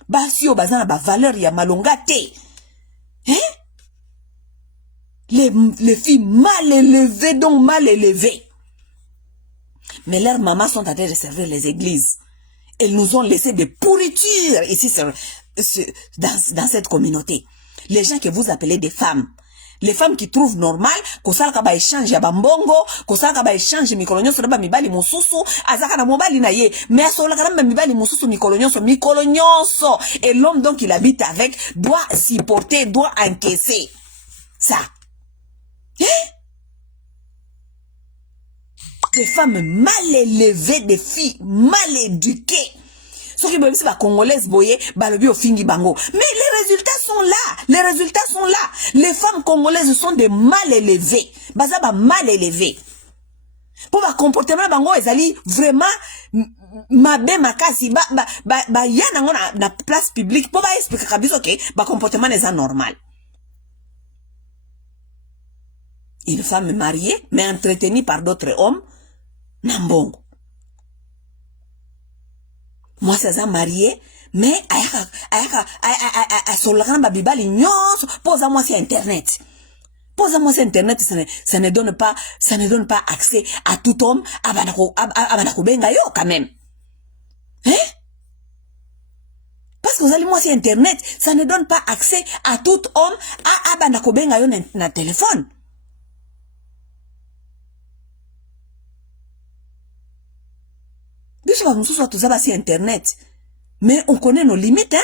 Basio bazana ba valeur ya malonga te. Hein? Les filles mal élevées. Mais leurs mamans sont en train de servir les églises. Elles nous ont laissé des pourritures ici dans cette communauté. Les gens que vous appelez des femmes. Les femmes qui trouvent normal que ça ka ba échange ya bambongo, que ça ka ba échange mikolonyoso na ba mibali mususu, azaka na mobali na ye, mais asola ka na mibali mususu mikolonyoso. Et l'homme donc il habite avec doit supporter, doit encaisser ça. Hein? Des femmes mal élevées, des filles mal éduquées. Ce qui veut dire que Congolaises boye balobi au fingi bango. Mais les résultats sont là. Les femmes congolaises sont des mal élevées. Bazaba mal élevées. Pour ba comportement bango ezali vraiment mabe makasi ba yana na place publique pour ba expliquer kabiso que ba comportement n'est pas normal. Une femme mariée mais entretenue par d'autres hommes nambongo. Moi, c'est ça marié, mais asolaka na babibali nyonso poza mwasi internet. Pose-moi sur internet, ça ne donne pas accès à tout homme, à benga yo quand même. Hein? Parce que vous allez moi sur internet, ça ne donne pas accès à tout homme, à benga yo na téléphone. Biso ba mususu tout ça sur internet. Mais on connaît nos limites, hein?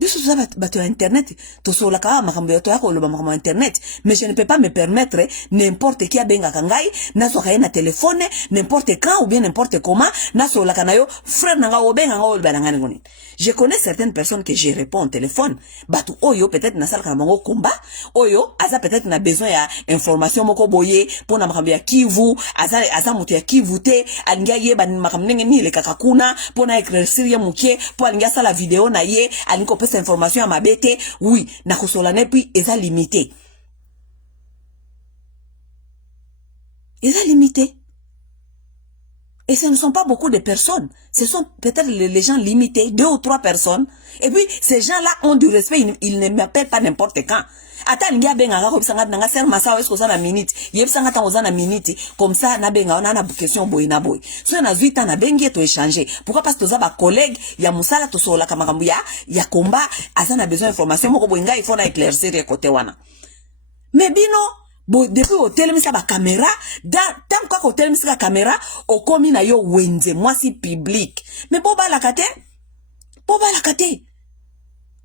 Biso ça bato internet to so la ka makambo to yako lo makambo internet, mais je ne peux pas me permettre n'importe qui a benga kangai na so na téléphone n'importe quand ou bien n'importe comment na so la kanayo frère nanga o benga ngo balangani ngoni. Je connais certaines personnes que je réponds au téléphone batu oyo peut-être na sala kamango combat oyo aza peut-être na besoin ya information moko boye pour na makambo ya Kivu aza mutu ya Kivu te alinga ye ba makambo ngenge ni le kakakuna pour na éclaircir ya mukie pour alinga sala vidéo na ye alinko cette information à ma bête, oui, na kosolane puis eza limité. Eza limité. Et ce ne sont pas beaucoup de personnes. Ce sont peut-être les gens limités, 2 ou 3 personnes. Et puis, ces gens-là ont du respect, ils ne m'appellent pas n'importe quand. Ata ngia benga ngako bisanga nanga ser masa wesko sana minute. Yebisanga ta ozana minute comme ça na benga on a question boy na boy. So na zuita na bengi to échanger. Pourquoi parce que za collègue ya musala to sola kama kambu ya combat azana besoin d'information moko boy nga il faut na éclaircir côté wana. Mais bino bo depuis hotel misa ba caméra tant quoi hotel misa caméra o komi na yo wenze moi si public. Mais boba la kate.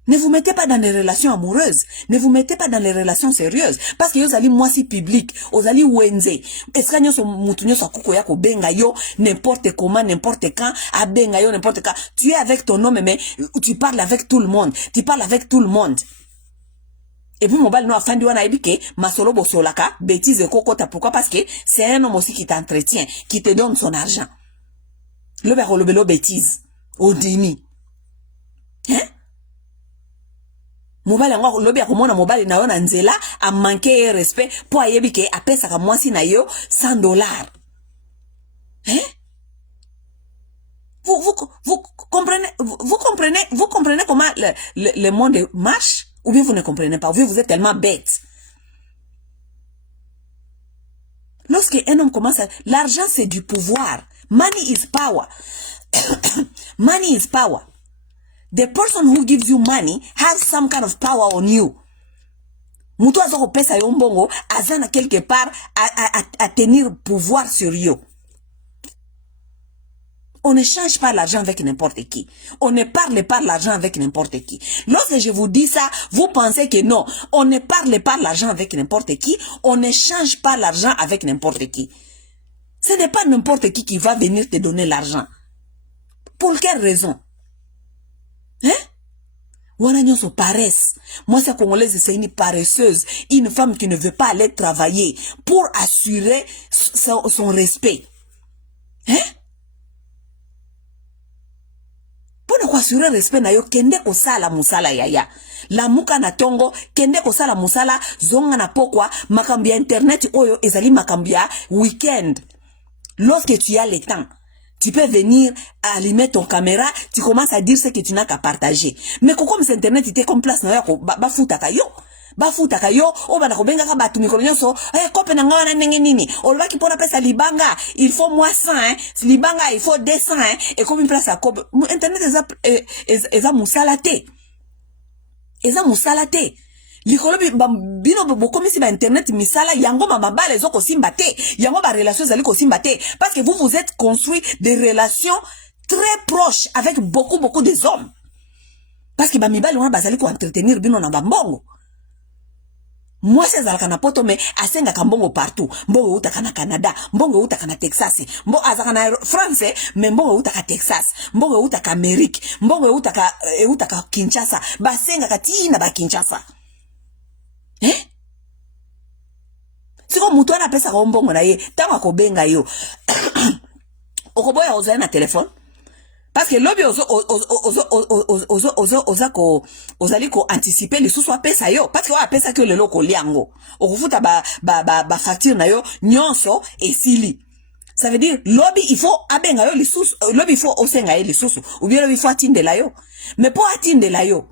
Ne vous mettez pas dans les relations amoureuses. Ne vous mettez pas dans les relations sérieuses. Parce que vous allez moi si public. Vous allez wenze. Est-ce que vous moutounyo sa kuko yako benga yo n'importe comment, n'importe quand, à benga yo n'importe quand. Tu es avec ton homme mais tu parles avec tout le monde. Tu parles avec tout le monde. Et puis mobile no afandi wana ebike masolo bosolaka bêtise kokota. Pourquoi? Parce que c'est un homme aussi qui t'entretient, qui te donne son argent. Le berolobelo bêtise. Au demi. Hein? Mobile ngo lobi akomona mobile na yo na nzela a manquer respect pour ayebike apesa ka mwasi na yo $100. Hein? Vous comprenez comment le monde marche ou bien vous ne comprenez pas, vous êtes tellement bête. Lorsque un homme commence l'argent c'est du pouvoir. Money is power. Money is power. The person who gives you money has some kind of power on you. Mutu azoko pesa yo mbongo azana quelque part à tenir pouvoir sur you. On ne change pas l'argent avec n'importe qui. On ne parle pas l'argent avec n'importe qui. Lorsque je vous dis ça, vous pensez que non. On ne parle pas l'argent avec n'importe qui. On ne change pas l'argent avec n'importe qui. Ce n'est pas n'importe qui va venir te donner l'argent. Pour quelle raison? Hein? Wana nyonso paresse. Moi, c'est congolaise, c'est une paresseuse. Une femme qui ne veut pas aller travailler pour assurer son respect. Hein? Pour assurer respect na yo, kende ko sala musala yaya. La muka na tongo, kende ko sala musala, zonga na pokwa, makambia internet oyo, ezali makambia weekend. Lorsque tu as le temps, tu peux venir allumer ton caméra, tu commences à dire ce que tu n'as qu'à partager. Mais comme c'est internet, tu t'es comme place na yo, bafutaka yo. Bafutaka yo, bana kobenga ka batu mikolo nyonso, kope na ngana nenge nini. Olobaki pona pesa libanga, il faut moi 100 hein. Libanga il faut 200 hein. Et comme une place à kope, internet eza musalate. Eza musalate. Likolobi bino bokomi si ba internet misala yango mabala ezoko simba te yango ba relations zali ko simba te parce que vous êtes construit des relations très proches avec beaucoup de hommes parce que ba mibali wana bazali ko entretenir bino na mbongo. Moi c'est zalaka na poto mais asenga ka mbongo partout mbongo utaka na Canada mbongo utaka na Texas mbongo azaka na France mais mbongo utaka Texas mbongo utaka Amerique mbongo utaka Kinshasa basenga katina ba Kinshasa. Eh? Siko mutu ana pesa ka mbongo na ye tanga ko benga yo okoboya ozana na téléphone parce que lobi ozali ko anticiper les sous pesa yo parce que wa pesa que le loko liango okufuta ba facture na yo nyonso esili Ça veut dire, lobby, il faut abenga yo lisusu, lobby, il faut osenga yo lisusu, ou bien lobby, il faut atteindre la yo. Mais pour atteindre la yo,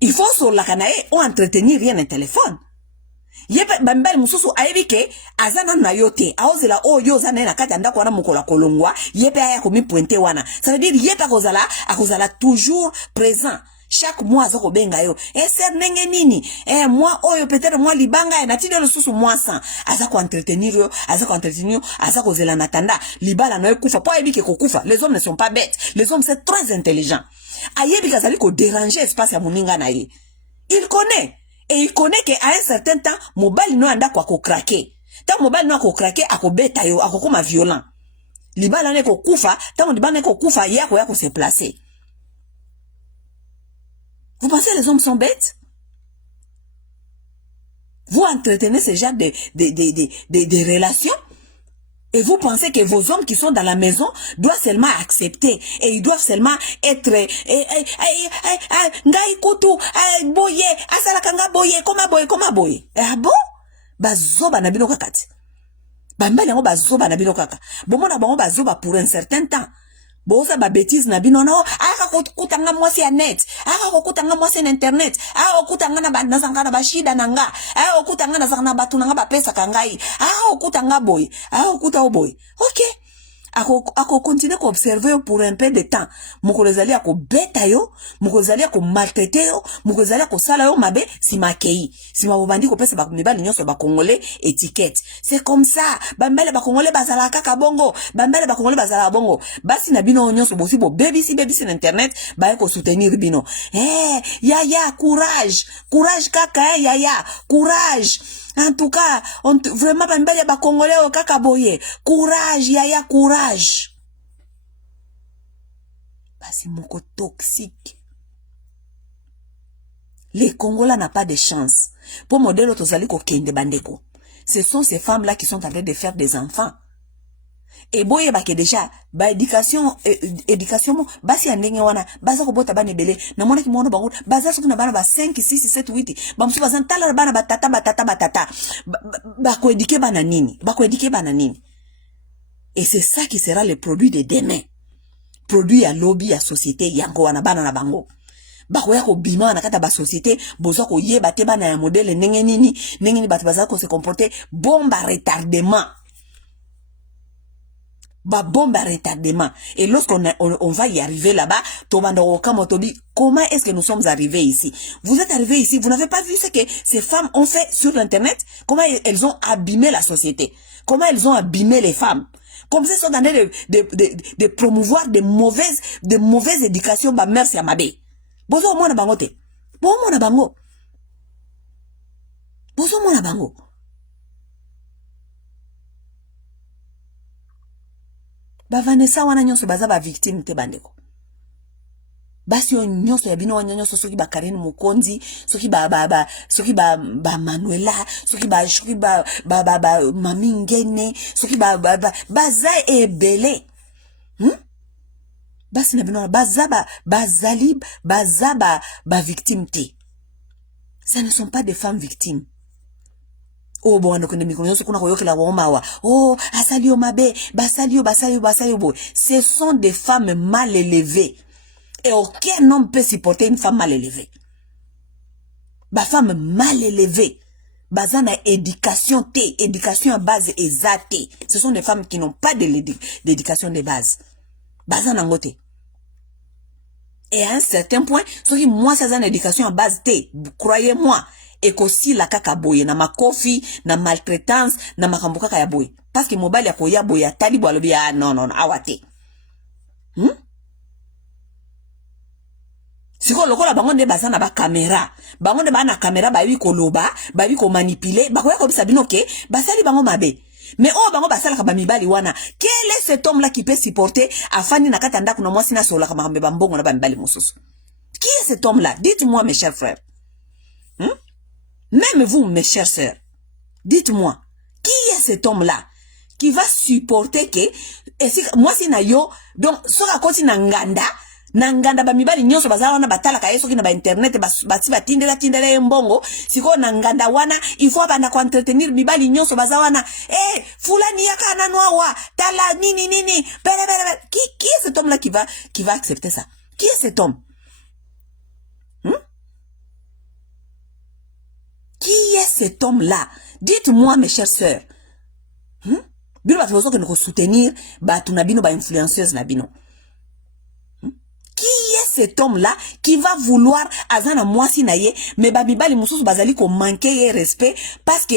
il faut sur la kanae ou entretenir rien un téléphone. Yepe bambali mususu ayebi ke azana na yote aozela o yo zana na kati andako wana mukola kolongwa yepe aya komi pointe wana. Ça veut dire yepe akozala toujours présent. Chaque mois azako benga yo. Ser nenge nini? Moi oyo peut-être moi libanga na tinde le susu moi sans. Azako entretenir yo, azako zela natanda. Libala no kufa po ayebi ke kokufa. Les hommes ne sont pas bêtes. Les hommes c'est très intelligent. Ayebi kazali ko déranger espace ya moninga na ye. Il connaît. Et il connaît qu'à un certain temps, mobile no anda kwa ko craquer. Tant mobile no ko craquer, ako beta yo, ako koma violent. Libala ne ko kufa, tant libala ne ko kufa, yako se placer. Vous pensez que les hommes sont bêtes? Vous entretenez ce genre de relations? Et vous pensez que vos hommes qui sont dans la maison doivent seulement accepter et ils doivent seulement être ngai kutu boye asala kanga boye koma boye. Ah bon? Bazoba na bino kakati. Bambali ngo bazoba na bino kaka. Bomona bango bazoba pour un certain temps. Boza ba bêtise na bino no aka kutanga mwasi ya net aka kutanga mwasi na internet aka kutanga na bazanga na bashida nanga aka kutanga na zanga na batu nanga ba pesa kangai aka kutanga boy aka kuta boy. OK, ako continuer ko observer pour un peu de temps. Mukolezali ako beta yo, mukolezali ako maltraiter yo, mukolezali ako sala yo mabe si makei. Si mabandi ko pesa ba mibali nyonso ba congolais étiquette. C'est comme ça. Bambele ba congolais bazala kaka bongo, bambele ba congolais bazala bongo. Basi na bino nyonso bosi bo baby si na internet ba ko soutenir bino. Yaya courage kaka yaya courage. En tout cas, vraiment bambele ba congolais o kaka boye. Courage yaya courage. Basi moko toxique. Les Congolais n'ont pas de chance. Pour modèle otozali ko kende bandeko. Ce sont ces femmes-là qui sont en train de faire des enfants. Et boye ba ke déjà ba éducation basi andenge wana baza ko bota bana belé na mona ki mona bango baza sokuna bana ba 5 6 7 8 ba musu baza tala bana batata ba ko éduquer bana nini et c'est ça qui sera le produit de demain. Produit à lobby à société yango wana bana na bango bako ya ko bima na kata ba société bozo ko yeba te bana ya modèle ndenge nini batu baza ko se comporter bombe à retardement. Bombe à retardement. Et lorsqu'on on va y arriver là-bas, comment est-ce que nous sommes arrivés ici? Vous êtes arrivés ici, vous n'avez pas vu ce que ces femmes ont fait sur l'internet? Comment elles ont abîmé la société? Comment elles ont abîmé les femmes? Comme ça, ils sont en train de promouvoir de mauvaises éducations, bah merci à Mabé. Bozo mona bango te. Bozo mona bango. Bozo mona bango. Ba Vanessa wana nyonso baza ba victime te bandeko. Basi yo nyonso ya bino wana nyonso soki ba Karen Mukonzi, soki ba Manuela, soki ba Mami Ngene, soki baza ebele. Basi na bino baza bazali baza ba victime te. Ce ne sont pas des femmes victimes. Oh bon on connaît mikono nyonso kuna koyokela womawa. Oh asalio mabe, basalio bo. Ce sont des femmes mal élevées. Et aucun homme peut supporter une femme mal élevée. Ba femme mal élevée. Bazana éducation à base exacte. Ce sont des femmes qui n'ont pas d'éducation de base. Bazana ngote. Et à un certain point, ce qui moi c'est une éducation à base T, croyez-moi. Et qu'aussi la kaka boye na makofi na maltraitance na makambo kaka ya boye parce que mobile ya koya boye atali bo alobi non awate siko lokola bango nde bazana ba caméra bango nde bana caméra ba wi koloba ba wi ko manipuler ba koya ko bisa bino ke basali bango mabe mais bango basala ka ba mibali wana quel est cet homme là qui peut supporter afani na kata ndako na mwasi na sola ka makambe ba mbongo na ba mibali mususu? Qui est cet homme là? Dites-moi mes chers frères. Même vous, mes chers sœurs, dites-moi, qui est cet homme-là qui va supporter que, moi si na yo, donc, sora koti na nganda, Nanganda ba mibali nyonso baza wana batala ka yeso kina ba internet bati batindela mbongo siko nanganda wana il faut bana ko entretenir mibali nyonso baza wana fulani yaka nanwa tala nini bele. Qui est cet homme là qui va accepter ça? Qui est cet homme? Qui est cet homme là? Dites-moi mes chères sœurs. Bino ba que nous soutenir ba tunabino ba influenceuse na bino. Qui est cet homme-là qui va vouloir azana mwasi na ye mais babibali mususu bazali ko manquer respect parce que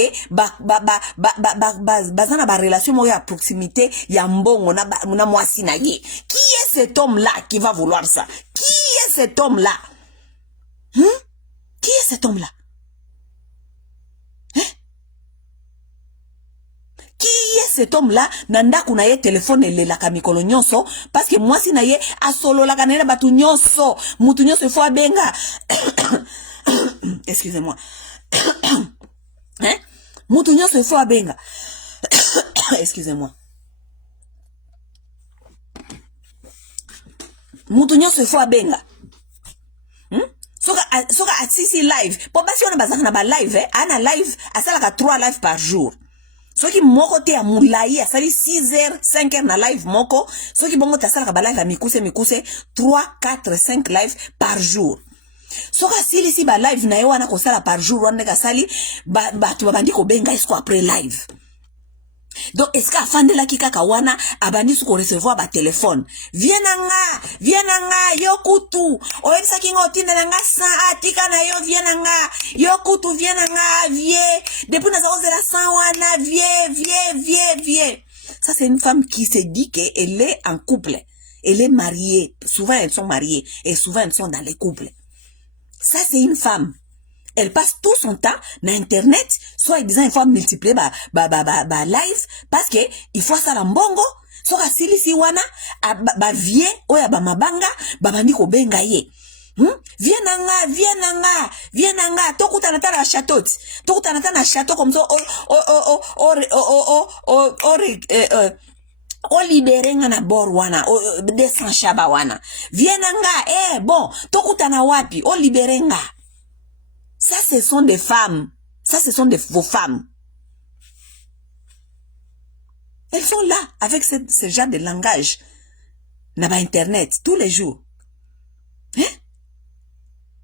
bazana ba relation mo ya proximité ya mbongo na mwasi na ye. Qui est cet homme-là qui va vouloir ça? Qui est cet homme-là? Qui est cet homme-là? Qui est cet homme-là? Nanda kunaye téléphone la kamikolo nyonso parce que moi si naye asolo la kanela batu nyonso mutu nyonso faut abenga. Excusez-moi. Mutu nyonso faut abenga. Excusez-moi. Mutu nyonso faut abenga. Soka atisi live. Po basi on bazaka na ba live ana live asala ka 3 live par jour. Ce qui moko te a moulayi a sali 6h 5h na live moko, ce qui bongo ta sala ka live a mikuse 3 4 5 live par jour. Soka sili si ba live na yo wana ko sala par jour wana ka sali ba tu bandi ko benga isko après live. Donc est-ce que afande la kika wana abandi su ko recevoir ba téléphone viens nga yo kutu oyebisa kingo tindela nga sa atika na yo viens nga yo kutu viens nga vie depuis na za la sa wana vie. Ça c'est une femme qui se dit qu'elle est en couple, elle est mariée, souvent elles sont mariées et souvent elles sont dans les couples. Ça c'est une femme. Elle passe tout son temps dans internet, soit disant il faut multiplier live parce que il faut ça la mbongo, soit asili si wana vie oya mabanga bandi ko benga ye. Viens nga tokutana ta na château. Tokutana ta na château comme ça o libéré nga na bor wana o descend shaba wana. Viens nga bon tokutana wapi o libéré nga. Ça, ce sont des femmes. Ça, ce sont vos femmes. Elles sont là, avec ce genre de langage. N'a pas internet, tous les jours.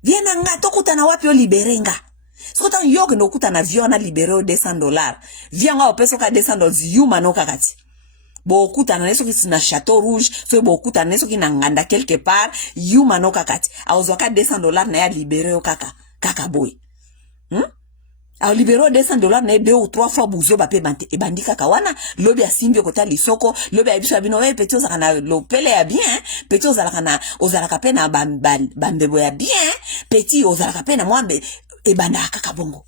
Viens nga, tokuta na wapi o libere nga. Sotan yoke no kuta na viona libere o $200. Viens nga o peso ka $200, yuma no kakati. Bo kuta na neso ki na Château Rouge, so bo kuta na neso ki na nganda quelque part, yuma no kakati. A ozoka $200 na ya libere o kaka boy. A libero $200 na 2 ou 3 fois bouzo ba pe bandi kaka wana lobi asimbi kota lisoko lobi abiso abino petit ozaka na lopele ya bien petit ozalaka na ozalaka pe na bambebo ya bien petit ozalaka pe na mwambe e banda kaka bongo.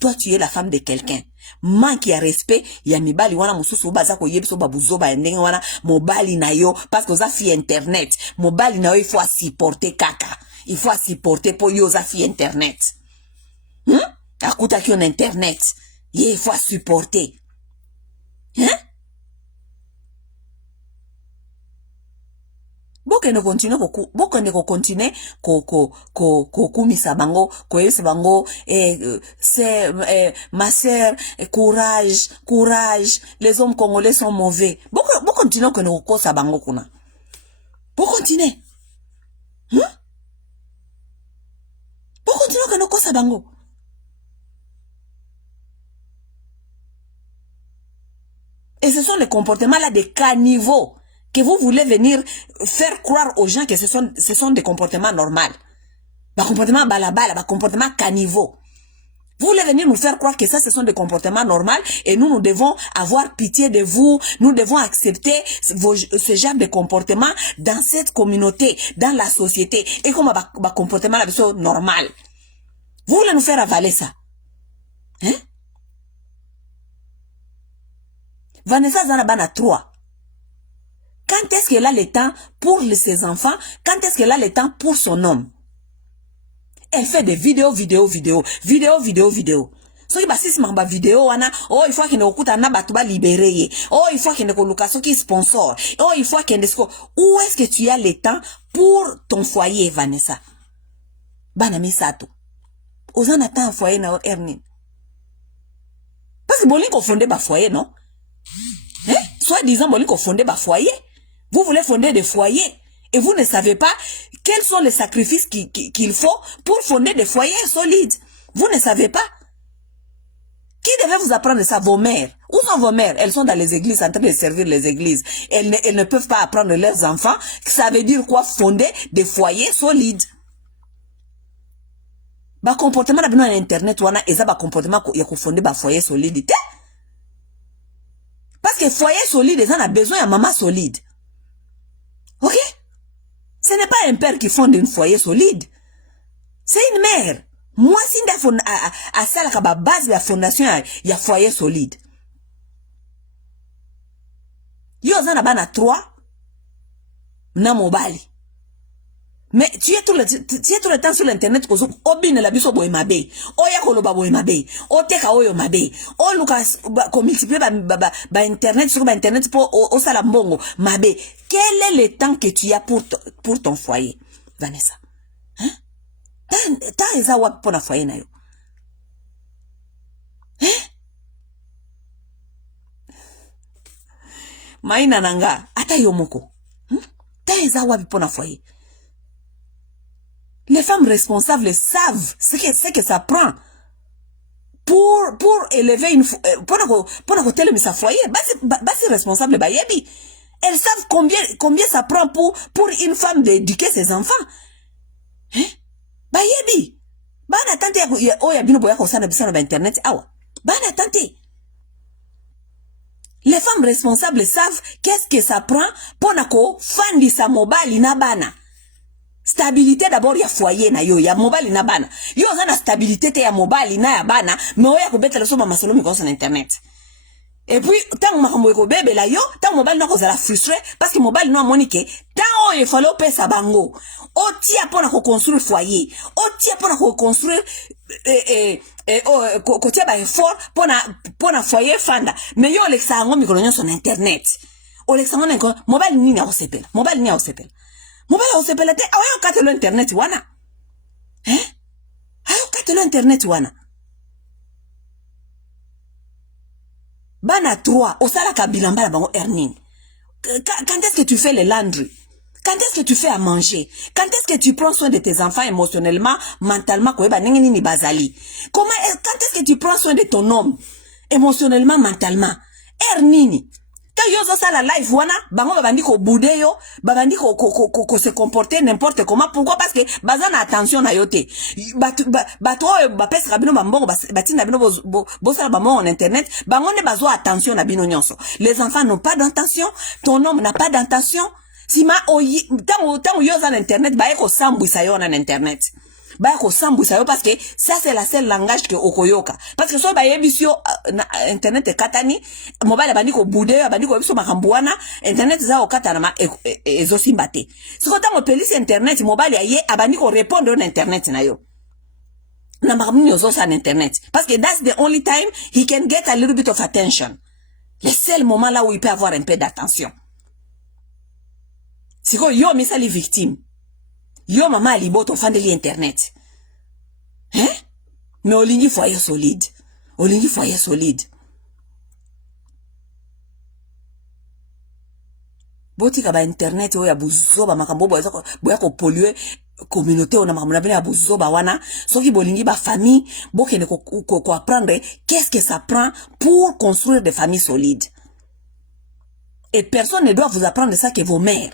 Toi tu es la femme de quelqu'un. Manque ya respect ya mibali wana mususu baza ko yebiso babuzo ba ndenge wana mobali na yo parce que za fi internet mobali na yo il faut supporter kaka. Il faut supporter pour yo za fi internet. Akuta ki on internet. Il faut supporter. Boke ne continue ko kumisa bango ko yese bango c'est ma sœur courage les hommes congolais sont mauvais. Boke continue ko ne ko sa bango kuna. Boke continue. Boke continue ko ne ko sa bango. Et ce sont les comportements là de caniveaux que vous voulez venir faire croire aux gens que ce sont des comportements normaux. Des comportements balabala, des comportements caniveaux. Vous voulez venir nous faire croire que ça, ce sont des comportements normaux et nous devons avoir pitié de vous. Nous devons accepter ce genre de comportements dans cette communauté, dans la société. Et comme un comportement là, c'est normal. Vous voulez nous faire avaler ça? Vanessa Zanabana 3. Quand est-ce qu'elle a le temps pour ses enfants? Quand est-ce qu'elle a le temps pour son homme? Elle fait des vidéos. soki basisi mamba vidéo wana oh il faut que ne okuta na batu ba libérer oh il faut que ne koluka soki sponsor oh il faut que ne où est-ce que tu as le temps pour ton foyer Vanessa bana misato ozana temps foyer na earning parce que bolingo fonder ba foyer non soit disant bolingo fonder ba foyer vous voulez fonder des foyers et vous ne savez pas quels sont les sacrifices qu'il faut pour fonder des foyers solides. Vous ne savez pas. Qui devait vous apprendre ça? Vos mères. Où sont vos mères? Elles sont dans les églises en train de servir les églises. Elles ne peuvent pas apprendre leurs enfants. Ça veut dire quoi? Fonder des foyers solides. Ba comportement na bino na internet wana eza ba comportement ya ko fonder ba foyer solide. Parce que foyer solide, ils en a besoin à maman solide. Ok? Ce n'est pas un père qui fonde un foyer solide. C'est une mère. Moi, si je à ça, la base de la fondation, il y a foyer solide. Yo, on a 3 na mobile. Mais tu es tout le temps sur l'internet, obine la biso boy mabe. Oya koloba boy mabe. Oteka oyo mabe. O luka ko multiplier ba internet sur ba internet pour au salambongo mabe. Quel est le temps que tu as pour ton foyer, Vanessa? Hein? T'as eza wapi pour na foyer na yo? Hein? Maina nanga ata yo moko. T'as eza wapi pour na foyer? Les femmes responsables savent ce que ça prend pour élever une pour telle sa foyer. C'est responsable bayebi. Elles savent combien ça prend pour une femme d'éduquer ses enfants. Hein? Bayebi. Bana tante ya bino boya ko sana bisana ba internet awa. Bana tante. Les femmes responsables savent qu'est-ce que ça prend pour nako fandi sa mobile na bana. Stabilité d'abord ya foyer na yo ya mobile na bana yo zana stabilité te ya mobile na ya bana mais oya ko betela so ba masolo mi ko sur internet et puis tant makambo ko bebe la yo tant mobile na ko zala frustré parce que mobile no amonique tant o il fallait pesa bango o tia pona ko construire foyer o tia pona ko construire ko tia ba effort pona foyer fanda mais yo le sango mi ko nyo sur internet o le sango nko mobile ni na o sepela mobile ni a o sepela mobile au sepelate ayo katelo internet wana ayo katelo internet wana bana 3 osala ka bilamba la bango earning quand est-ce que tu fais le laundry quand est-ce que tu fais à manger quand est-ce que tu prends soin de tes enfants émotionnellement mentalement ko ba ningi ni bazali quand est-ce que tu prends soin de ton homme émotionnellement mentalement earning quand yo ça la live wana bango babandi ko budeyo babandi ko se comporter n'importe comment pourquoi parce que bazana attention na yote bato ba pesa kabino bambongo batina bino bo sala bamo en internet bango ne bazo attention na bino nyonso les enfants n'ont pas d'attention ton homme n'a pas d'attention si ma oyi tant yo za internet ba eko sambwisa yo na internet ba ko sambwisa yo parce que ça c'est la seule langage que okoyoka parce que so ba yebisio internet katani mobile bandi ko bude bandi ko biso makambuana internet za okatana ma ezo simbate siko tango pelisi internet mobile aye abandi ko répondre na internet na yo na makamuni yo so internet parce que that's the only time he can get a little bit of attention le seul moment là où il peut avoir un peu d'attention siko yo misali victime yo mama aliboto fandeli internet mais olingi foyer solide botika ba internet oya buzoba makambo boya ko polluer communauté on a makambo na bela buzoba wana soki bolingi ba famille bokene ko apprendre qu'est-ce que ça prend pour construire des familles solides et personne ne doit vous apprendre ça que vos mères.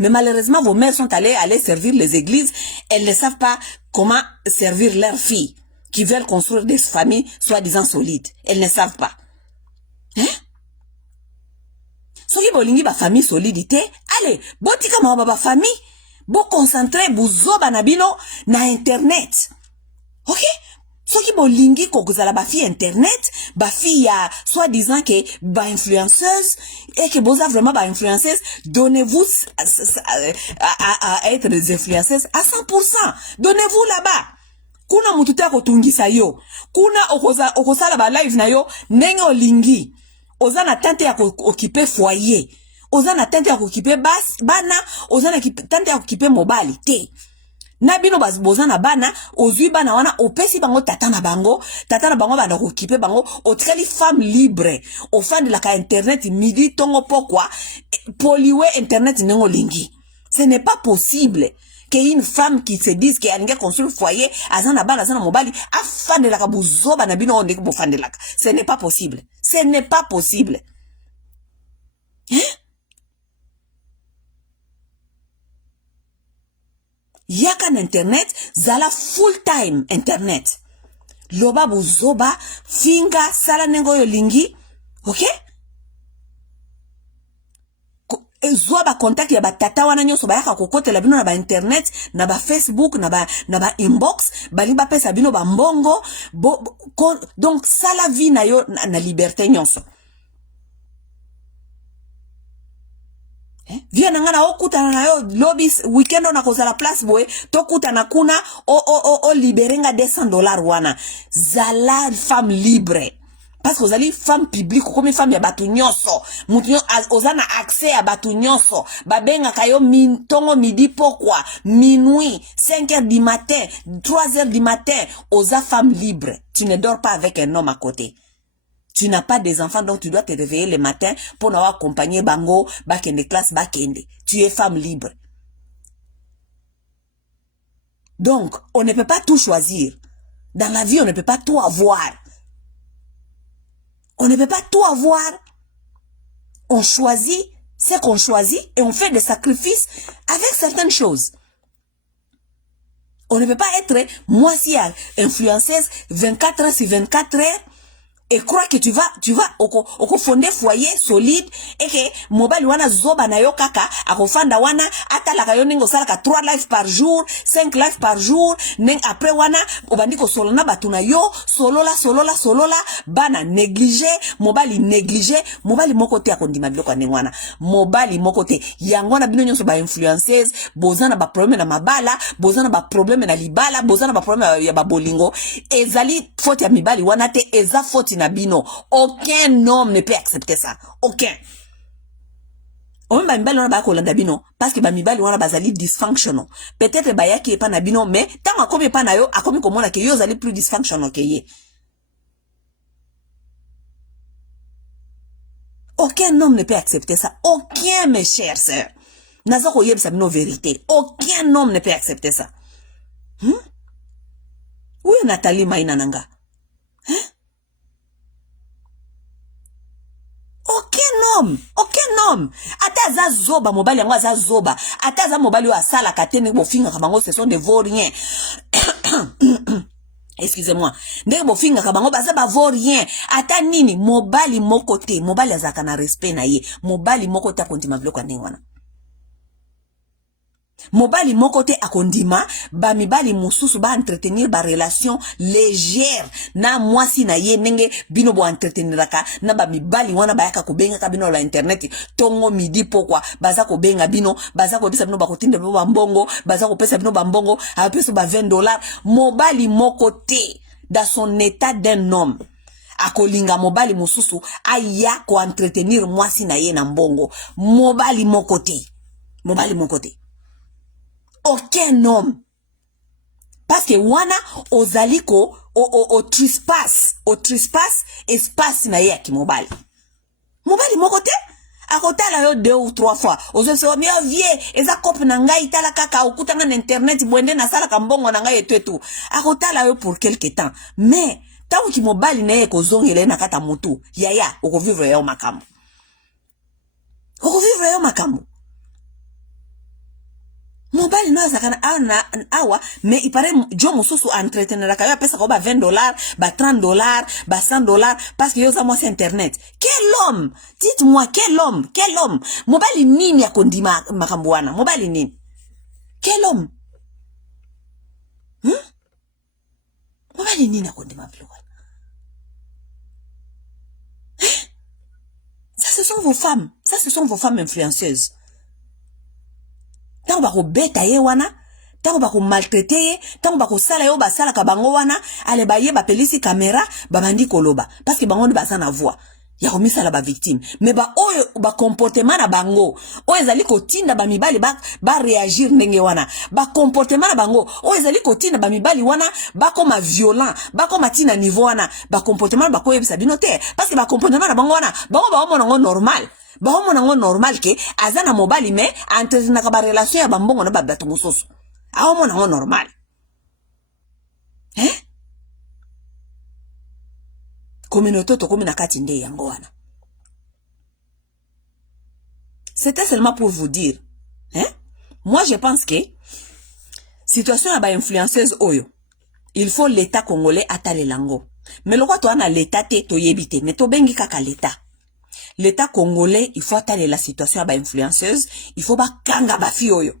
Mais malheureusement, vos mères sont allées servir les églises. Elles ne savent pas comment servir leurs filles qui veulent construire des familles soi-disant solides. Elles ne savent pas. So ki bolingi ba famille solidité, allez, botika ma ba famille, bo concentrer buzoba na bino na internet. OK? So ki bolingi ko kozala ba fille internet, ba fille ya soi-disant que ba influenceuse et que boza vraiment ba influenceuse, donnez-vous à être des influenceuses à 100%. Donnez-vous là-bas. kuna mutu te akotungisa yo, kuna okosala ba live na yo ndenge olingi, oza na tante ya okipe foyer, oza na tante ya okipe bana, oza na tante ya okipe mobali te. Na bino boza na bana, ozui bana wana opesi bango tata na bango bana okipe bango, otikali femme libre, ofandi la ka internet midi tongo pokwa, poliwe internet ndenge olingi. Ce n'est pas possible qu'il y ait une femme qui se dise qu'elle a construit le foyer, azana bana, azana mobali, afande la kabuzo, banabino onde bofande la. Ce n'est pas possible. Ce n'est pas possible. Hein? Yaka na internet, zala full time internet. Loba buzoba, finga, sala nengo yo lingi, ok? Ezwa ba contact ya ba tata wana nyoso ba yaka kokotela bino na ba internet, na ba Facebook, na ba inbox, bali ba pesa bino ba mbongo, donc sala vie na yo na liberté nyonso. Via nangana okutana na yo lobis weekend na kozala place boy to kutana kuna o liberenga $200 wana. Zala femme libre. Parce que vous allez femme publique comme femme ya batu nyonso. Mutu ozana accès à batu nyonso. Babenga kayo tongo midi pourquoi minuit 5h du matin 3h du matin oza femme libre. Tu ne dors pas avec un homme à côté. Tu n'as pas des enfants, donc tu dois te réveiller le matin pour n'avoir accompagné bango, bakende classe, bakende. Tu es femme libre. Donc, on ne peut pas tout choisir. Dans la vie, on ne peut pas tout avoir. On ne peut pas tout avoir. On choisit ce qu'on choisit et on fait des sacrifices avec certaines choses. On ne peut pas être, moi si influenceuse 24 heures sur 24 heures, et crois que tu vas oko fonder foyer solide et que mobile wana zoba na yo kaka akofanda wana atala kayo ningo sala ka 3 lives par jour 5 lives par jour ning après wana obandi ko solona batuna yo solola bana négligé mobile moko te akondima biloko ne wana mobile moko te yango na bino nyonso ba influenceuse bozana ba problème na mabala bozana ba problème na libala bozana ba problème ya ba bolingo ezali faute ya mibali wana te eza faute Nabino. Aucun homme ne peut accepter ça. Aucun. On va mibali wana ba kolanda bino parce que ba mibali wana bazali dysfunctional. Peut-être ba yaki epa na bino mais tant akomi pa na yo akomi komona ke yo zali plus dysfunctional ke ye. Aucun homme ne peut accepter ça. Aucun, mes chers sœurs. Naza ko yeb sa bino vérité. Aucun homme ne peut accepter ça. Oui, Nathalie Maïna Nanga. Aucun homme. Ata za zoba mobali yango za zoba. Ata za mobali wa sala katene bofinga kabango ce sont des vauriens. Excusez-moi. Ndenge bofinga kabango baza ba vaurien. Ata nini mobali moko te, mobali azaka na respect na ye. Mobali moko te akondima biloko ndenge wana. Mobali moko te akondima ba mibali mususu ba entretenir ba relation légère na mwasi na ye nenge bino bo entreteniraka na ba mibali wana ba yaka kobenga ka bino la internet tongo midi pokwa baza kobenga bino baza ko bisa bino ba kotinda ba mbongo baza ko pesa bino ba mbongo apesa ba $20 mobali moko te dans son état d'un homme akolinga mobali mususu aya ko entretenir mwasi na ye na mbongo mobali moko te aucun homme. Parce que wana ozaliko o trespass espace na ye ki mobali moko te akotala yo 2 ou 3 fois ozo se mi vie eza cop na ngai tala kaka okutanga na internet bwende na sala ka mbongo na ngai etetu akotala yo pour quelque temps mais tangu ki mobali na ye ko zongela na kata mutu yaya okovivre yo makambo mobali no azakana awa mais il paraît jo mususu entretenir ka pesa ko ba $20 ba $30 ba $100 parce que yo za moi c'est internet. Quel homme? Dites-moi quel homme mobali nini akondima makambo wana mobali nini quel homme mobali nini akondima biloko ça ce sont vos femmes influenceuses. Tant ba robeta ye wana tango bako maltraiter tango bako sala yo ba sala ka bango wana ale ba ye ba pelisi caméra ba bandi koloba parce que bango ne basa na voix ya komisa la ba victime mais ba oyo ba comportement na bango oyo ezali kotinda ba mibali ba réagir ndenge wana ba comportement na bango oyo ezali kotinda ba mibali wana ba koma violent ba koma tina niveau wana ba comportement ba ko yebisa bino te parce que ba comportement na bango wana bango ba omona normal ba omona normal ke azana mobali mais entretenir ka ba relation ya bambongo na ba bato mososo a omona normal communauté to komina kati nde yango wana. C'était seulement pour vous dire moi je pense que situation ya ba influenceuse oyo il faut l'état congolais atale lango mais lokwa to ana l'état te to yebite mais to bengi kaka l'état congolais il faut atale la situation ya ba influenceuse il faut ba kanga ba fi oyo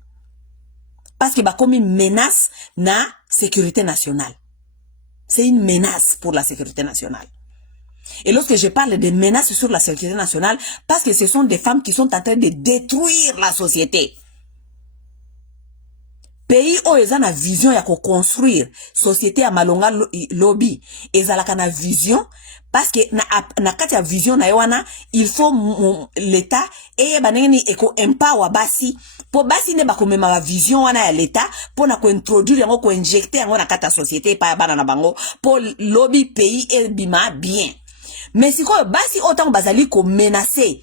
parce que ba komi menace na sécurité nationale. C'est une menace pour la sécurité nationale. Et lorsque je parle de menaces sur la sécurité nationale, parce que ce sont des femmes qui sont en train de détruire la société. Pays où ils ont la vision ya construire société à malonga lobby, ils ont la vision parce que na kati ya vision na yoana il faut l'état et banengeni eko empower basi po basi ne bakomema ba vision wana ya l'état po na ko introduire yango ko injecter yango na kati ya société pa bana na bango po lobby pays et bima bien. Mais si quoi basi autant bazali ko menacer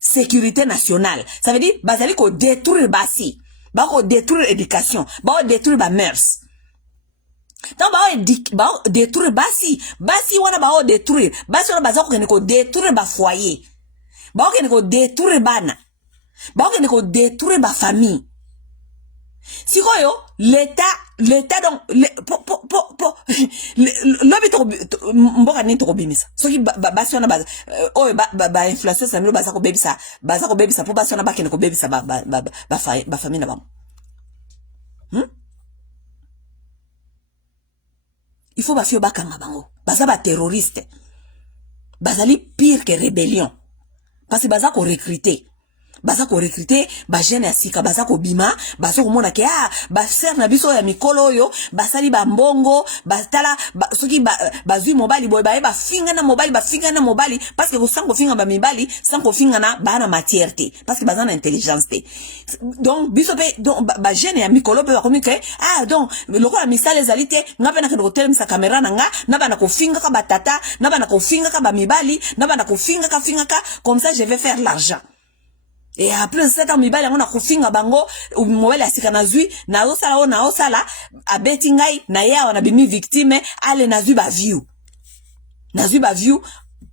sécurité nationale, ça veut dire bazali ko détruire basi ba ko détruire éducation ba ko détruire ba mœurs tant ba détruire basi wana ba ko détruire basi wana bazako ko détruire ba foyer ba ko détruire bana ba ko détruire ba famille. Si quoi yo l'état donc lobi to mboka ni to bimisa soki basi wana ba inflation ça milo bazako bebisa po basi wana bakene ko bebisa ba famille na bango. Il faut bafio bakanga bango baza ba terroriste bazali pire que rébellion parce que bazako recruter ba jeune ya sika bazako bima baso komona ke ba ser na biso ya mikolo yo basali ba mbongo batala soki bazui mobali boy ba finga na mobali parce que sango finga ba mibali sango finga na bana matière te parce que bazana intelligence te donc biso pe donc ba jeune ya mikolo pe ba komi ke donc lokola misala ezali te ngape na ko telemisa camera na nga na bana ko finga ka batata na bana ko finga ka ba mibali na bana ko finga ka comme ça je vais faire l'argent. Et après 7 ans mibali on a kofinga bango mobile asika nazui na osala abeti ngai na ya wana bimi victime ale nazui ba view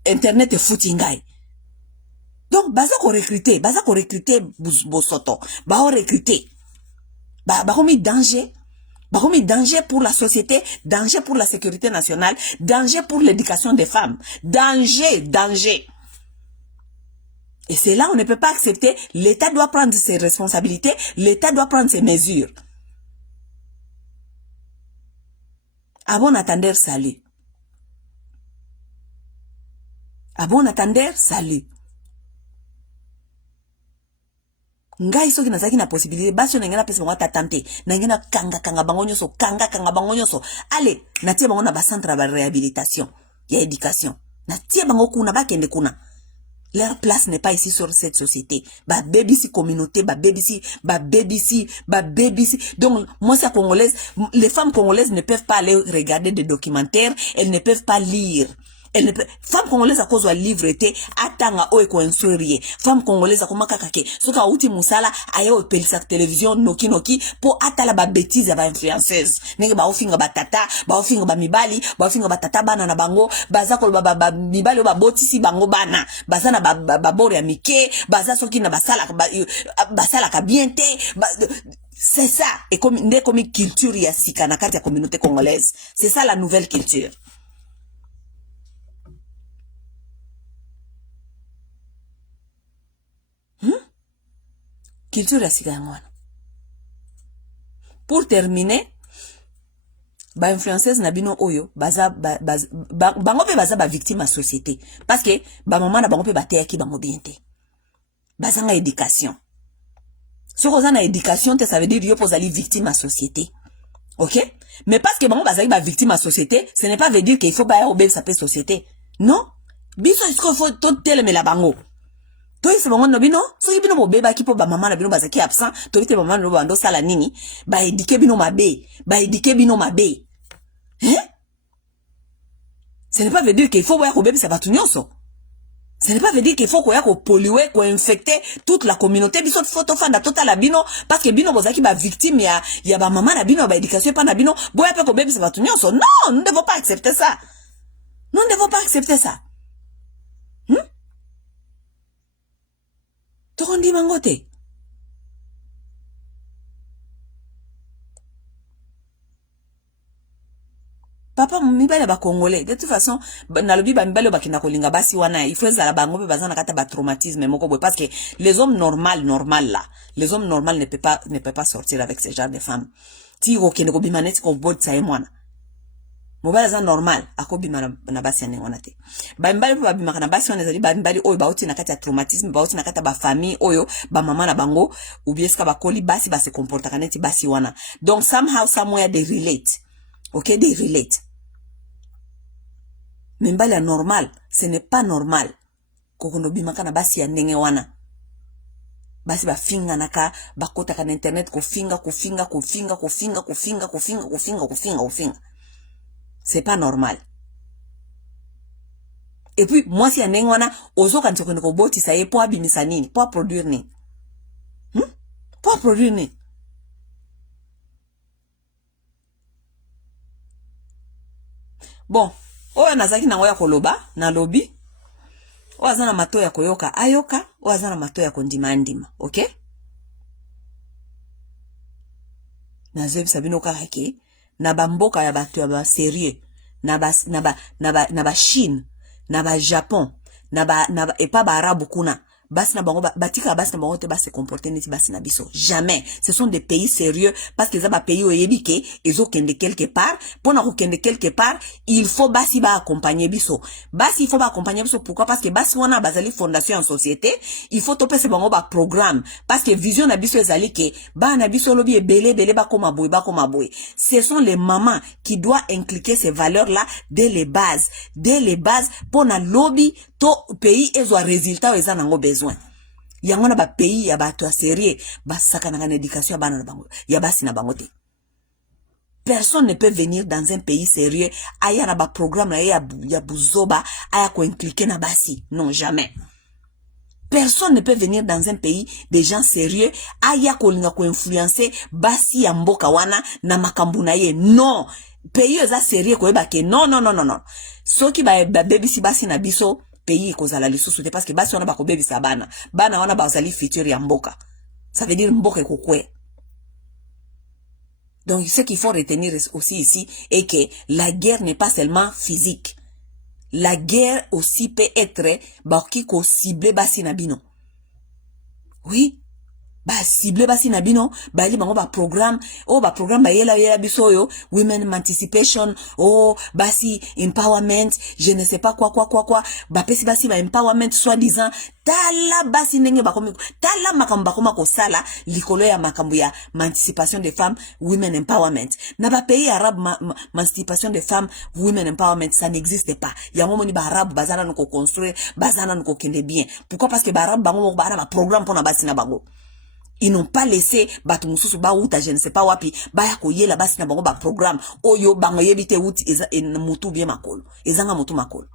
internet footing ngai donc baza ko recruter bosoto ba o recruter ba komi danger pour la société, danger pour la sécurité nationale, danger pour l'éducation des femmes, danger. Et c'est là où on ne peut pas accepter. L'État doit prendre ses responsabilités. L'État doit prendre ses mesures. À bon attendeur, salut. Ngai soki nazaki na possibilité baso ngena pesa ngata tante na ngena kanga bango nyoso allez na tie bango na ba centre ba réhabilitation ya éducation na tie bango kuna ba kende kuna. Leur place n'est pas ici sur cette société. Ba baby communauté, ba baby. Donc, moi, c'est congolaise. Les femmes congolaises ne peuvent pas aller regarder des documentaires. Elles ne peuvent pas lire. Femme congolaise à cause de livre était atanga o eko instruire. Femme congolaise à comment kakake. Soka uti musala ayo pelisa télévision noki pour atala ba bêtise ba influenceuse. Nenge ba ofinga ba tata, ba ofinga ba mibali, ba ofinga ba tata bana na bango, baza ko ba mibali ba botisi bango bana. Baza na ba bori ya mike, baza soki na basala ka bien te. C'est ça. Et comme culture ya sika na kati ya communauté congolaise. C'est ça la nouvelle culture. Culture ya sika yango wana. Pour terminer, ba influenceuse na bino oyo bango pe baza ba victime à société parce que ba maman na bango pe bateyaki bango bien te. Bazanga éducation. Ce qu'on a éducation, ça veut dire yo posali victime à société. OK? Mais parce que bon bazali ba victime à société, ce n'est pas veut dire qu'il faut pas obéir sa société. Non? Biso est-ce qu'il faut tout télé la bango. To ise bango no bino, so bino bo beba ki po ba mama na bino bazaki absent, to ite mama no bando sala nini, ba éduquer bino mabe, ba éduquer bino mabe. Hein? Ce n'est pas veut dire qu'il faut boire au bébé ça va tout nyonso. Ce n'est pas veut dire qu'il faut qu'on polluer, qu'on infecter toute la communauté. Biso photo fan da total bino parce que bino bozaki ba victime ya ba maman na bino ba éducation pas na bino, boya pe ko bébé ça va tout nyonso. Non, nous ne devons pas accepter ça. Nous ne devons pas accepter ça. Tokondi mangote. Papa mibale ba congolais de toute façon na lobi ba mibale ba kina kolinga basi wana il faut zala bango pe bazana kata ba traumatisme moko boy parce que les hommes normal là les hommes normal ne peut pas sortir avec ce genre de femmes ti ko kene ko bimaneti ko botsa e mwana mobala za normal akobima na basi ane wana te ba mbali ba bimaka na basi wana zali ba mbali oyo ba oti na kata traumatisme ba oti na kata ba famille oyo ba mama na bango ou bien ska ba koli basi ba se comporta kaneti basi wana donc somehow somewhere they relate. OK, they relate. Mais mbali ya normal, ce n'est pas normal. Kokondo bimaka na basi ya ndenge wana. Basi ba finga naka, ba kota ka na internet ko finga. C'est pas normal. Et puis, moi si ya ndenge wana, ozo kanti ko boti sa ye po abimisa nini, po produire ni. Po produire ni. Bon, oyo nazaki nango ya koloba na lobi oyo aza na mato ya koyoka ayoka oyo aza na mato ya kondima ndima. OK? Nazebisa bino kaka ke na bamboka ya bato ya ba sérieux na ba Chine na ba Japon na ba epa ba arabu kuna basi na bango batika basi na bango te ba se comporter neti basi na biso. Jamais. Ce sont des pays sérieux parce que ça ba pays oyebi ke ezo kende quelque part pour na ko kende quelque part il faut basi ba accompagner biso. Basi il faut ba accompagner biso pourquoi parce que basi wana bazali fondation en société, il faut topé se bango ba programme parce que vision na biso ezali ke ba na biso lobi ebele ba koma boy. Ce sont les mamans qui doivent inculquer ces valeurs là dès les bases pour na lobby to pays ezo résultat eza nango besoin. Yangona ba pays ya bato ya sérieux ba saka na éducation ya bana na bango ya basi na bango te. Personne ne peut venir dans un pays sérieux aya na ba programme na ya buzoba aya ko impliquer na basi. Non, jamais. Personne ne peut venir dans un pays des gens sérieux aya ko linga ko influencer basi ya mboka wana na makambu na ye. Non. Pays eza sérieux ko eba ke non. Soki ba baby si basi na biso pays kozala lisusu te parce que basi wana bako baby sa bana wana bazali futur ya mboka. Ça veut dire mboka kokwe. Donc ce qu'il faut retenir aussi ici est que la guerre n'est pas seulement physique. La guerre aussi peut être baki ko cibler basi na bino. Oui. Ba cible basi na bino ba li bango ba programme ba yela biso yo women emancipation basi empowerment je ne sais pas quoi ba pesi basi ba empowerment soi-disant tala basi ndenge ba komi tala makambo ba koma ko sala likolo ya makambo ya emancipation des femmes women empowerment na ba pays arabe emancipation des femmes women empowerment ça n'existe pas ya momoni ba arabe bazana no ko construire bazana no ko kende bien pourquoi parce que ba arabe bango ba na programme pour na basi na bango. Ils n'ont pas laissé batu mususu ba uta je ne sais pas wapi ba ya koyela basi na bango ba programme oyo bango yebite uti mutu bien makolo ezanga mutu makolo.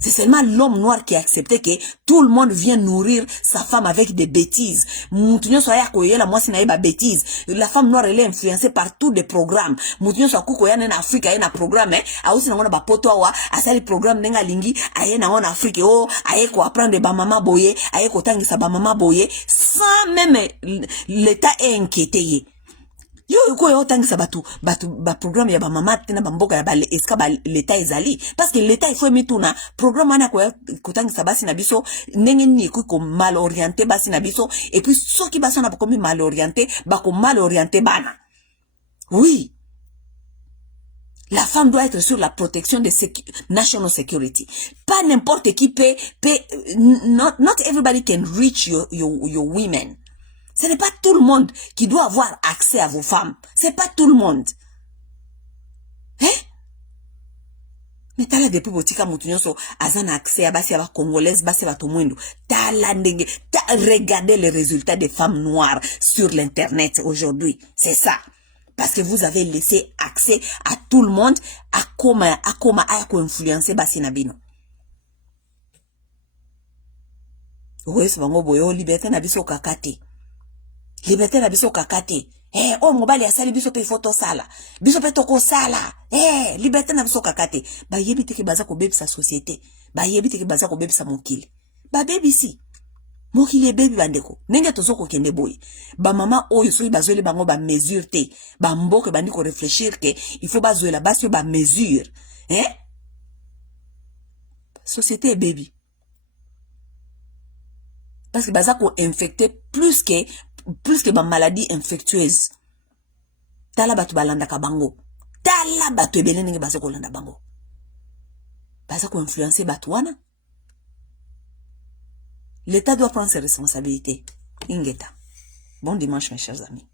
C'est seulement l'homme noir qui a accepté que tout le monde vient nourrir sa femme avec des bêtises. Moutinyo so ya koyela mwasi na yeba bêtises. La femme noire elle est influencée par tous des programmes. Moutinyo so kuko ya na Afrika ya na programme a aussi na ngona ba poto wa asali programme nenga lingi aye na ngona Afrique aye ko apprendre ba mama boye aye ko tangisa ba mama boye sans même l'état est inquiété. Yo ko yo tangisa batu ba programme ya ba mama tena ba mboka ya ba eska ba l'état ezali parce que l'état il faut mituna programme ana ko tangisa basi na biso ndenge ni ko mal orienté basi na biso et puis ceux qui basi na ba comme mal orienté bana. Oui. La femme doit être sur la protection de national security. Pas n'importe qui peut not everybody can reach your women. Ce n'est pas tout le monde qui doit avoir accès à vos femmes. C'est pas tout le monde. Hein? Mais tala depuis botika mutunyoso azana accès à basi aba congolaise basi aba tomwendo. Tala ndenge, regardez les résultats des femmes noires sur l'internet aujourd'hui. C'est ça. Parce que vous avez laissé accès à tout le monde à comment influencer basi nabino. Oui, c'est bon, boyo liberté na biso kakate. Liberté na biso kakate. Oh mobali asali biso pe photo sala. Biso pe toko sala. Liberté na biso kakate. Ba yebi teke baza ko bebi sa société. Ba yebi teke baza ko bebi sa mokili. Ba bebi si. Mokili bebi bandeko. Nenge tozo ko kende boy. Ba mama oyo so bazole bango ba mesure te. Ba mboke bandi ko réfléchir que il faut bazoela basio ba mesure. Société baby. Parce que baza ko infecté plus que ma maladie infectieuse. Tala batu balanda ka bango. Tala batu ebele nenge baza ko landa bango. Baza ko influencer batu wana. L'État doit prendre ses responsabilités. Ingeta. Bon dimanche mes chers amis.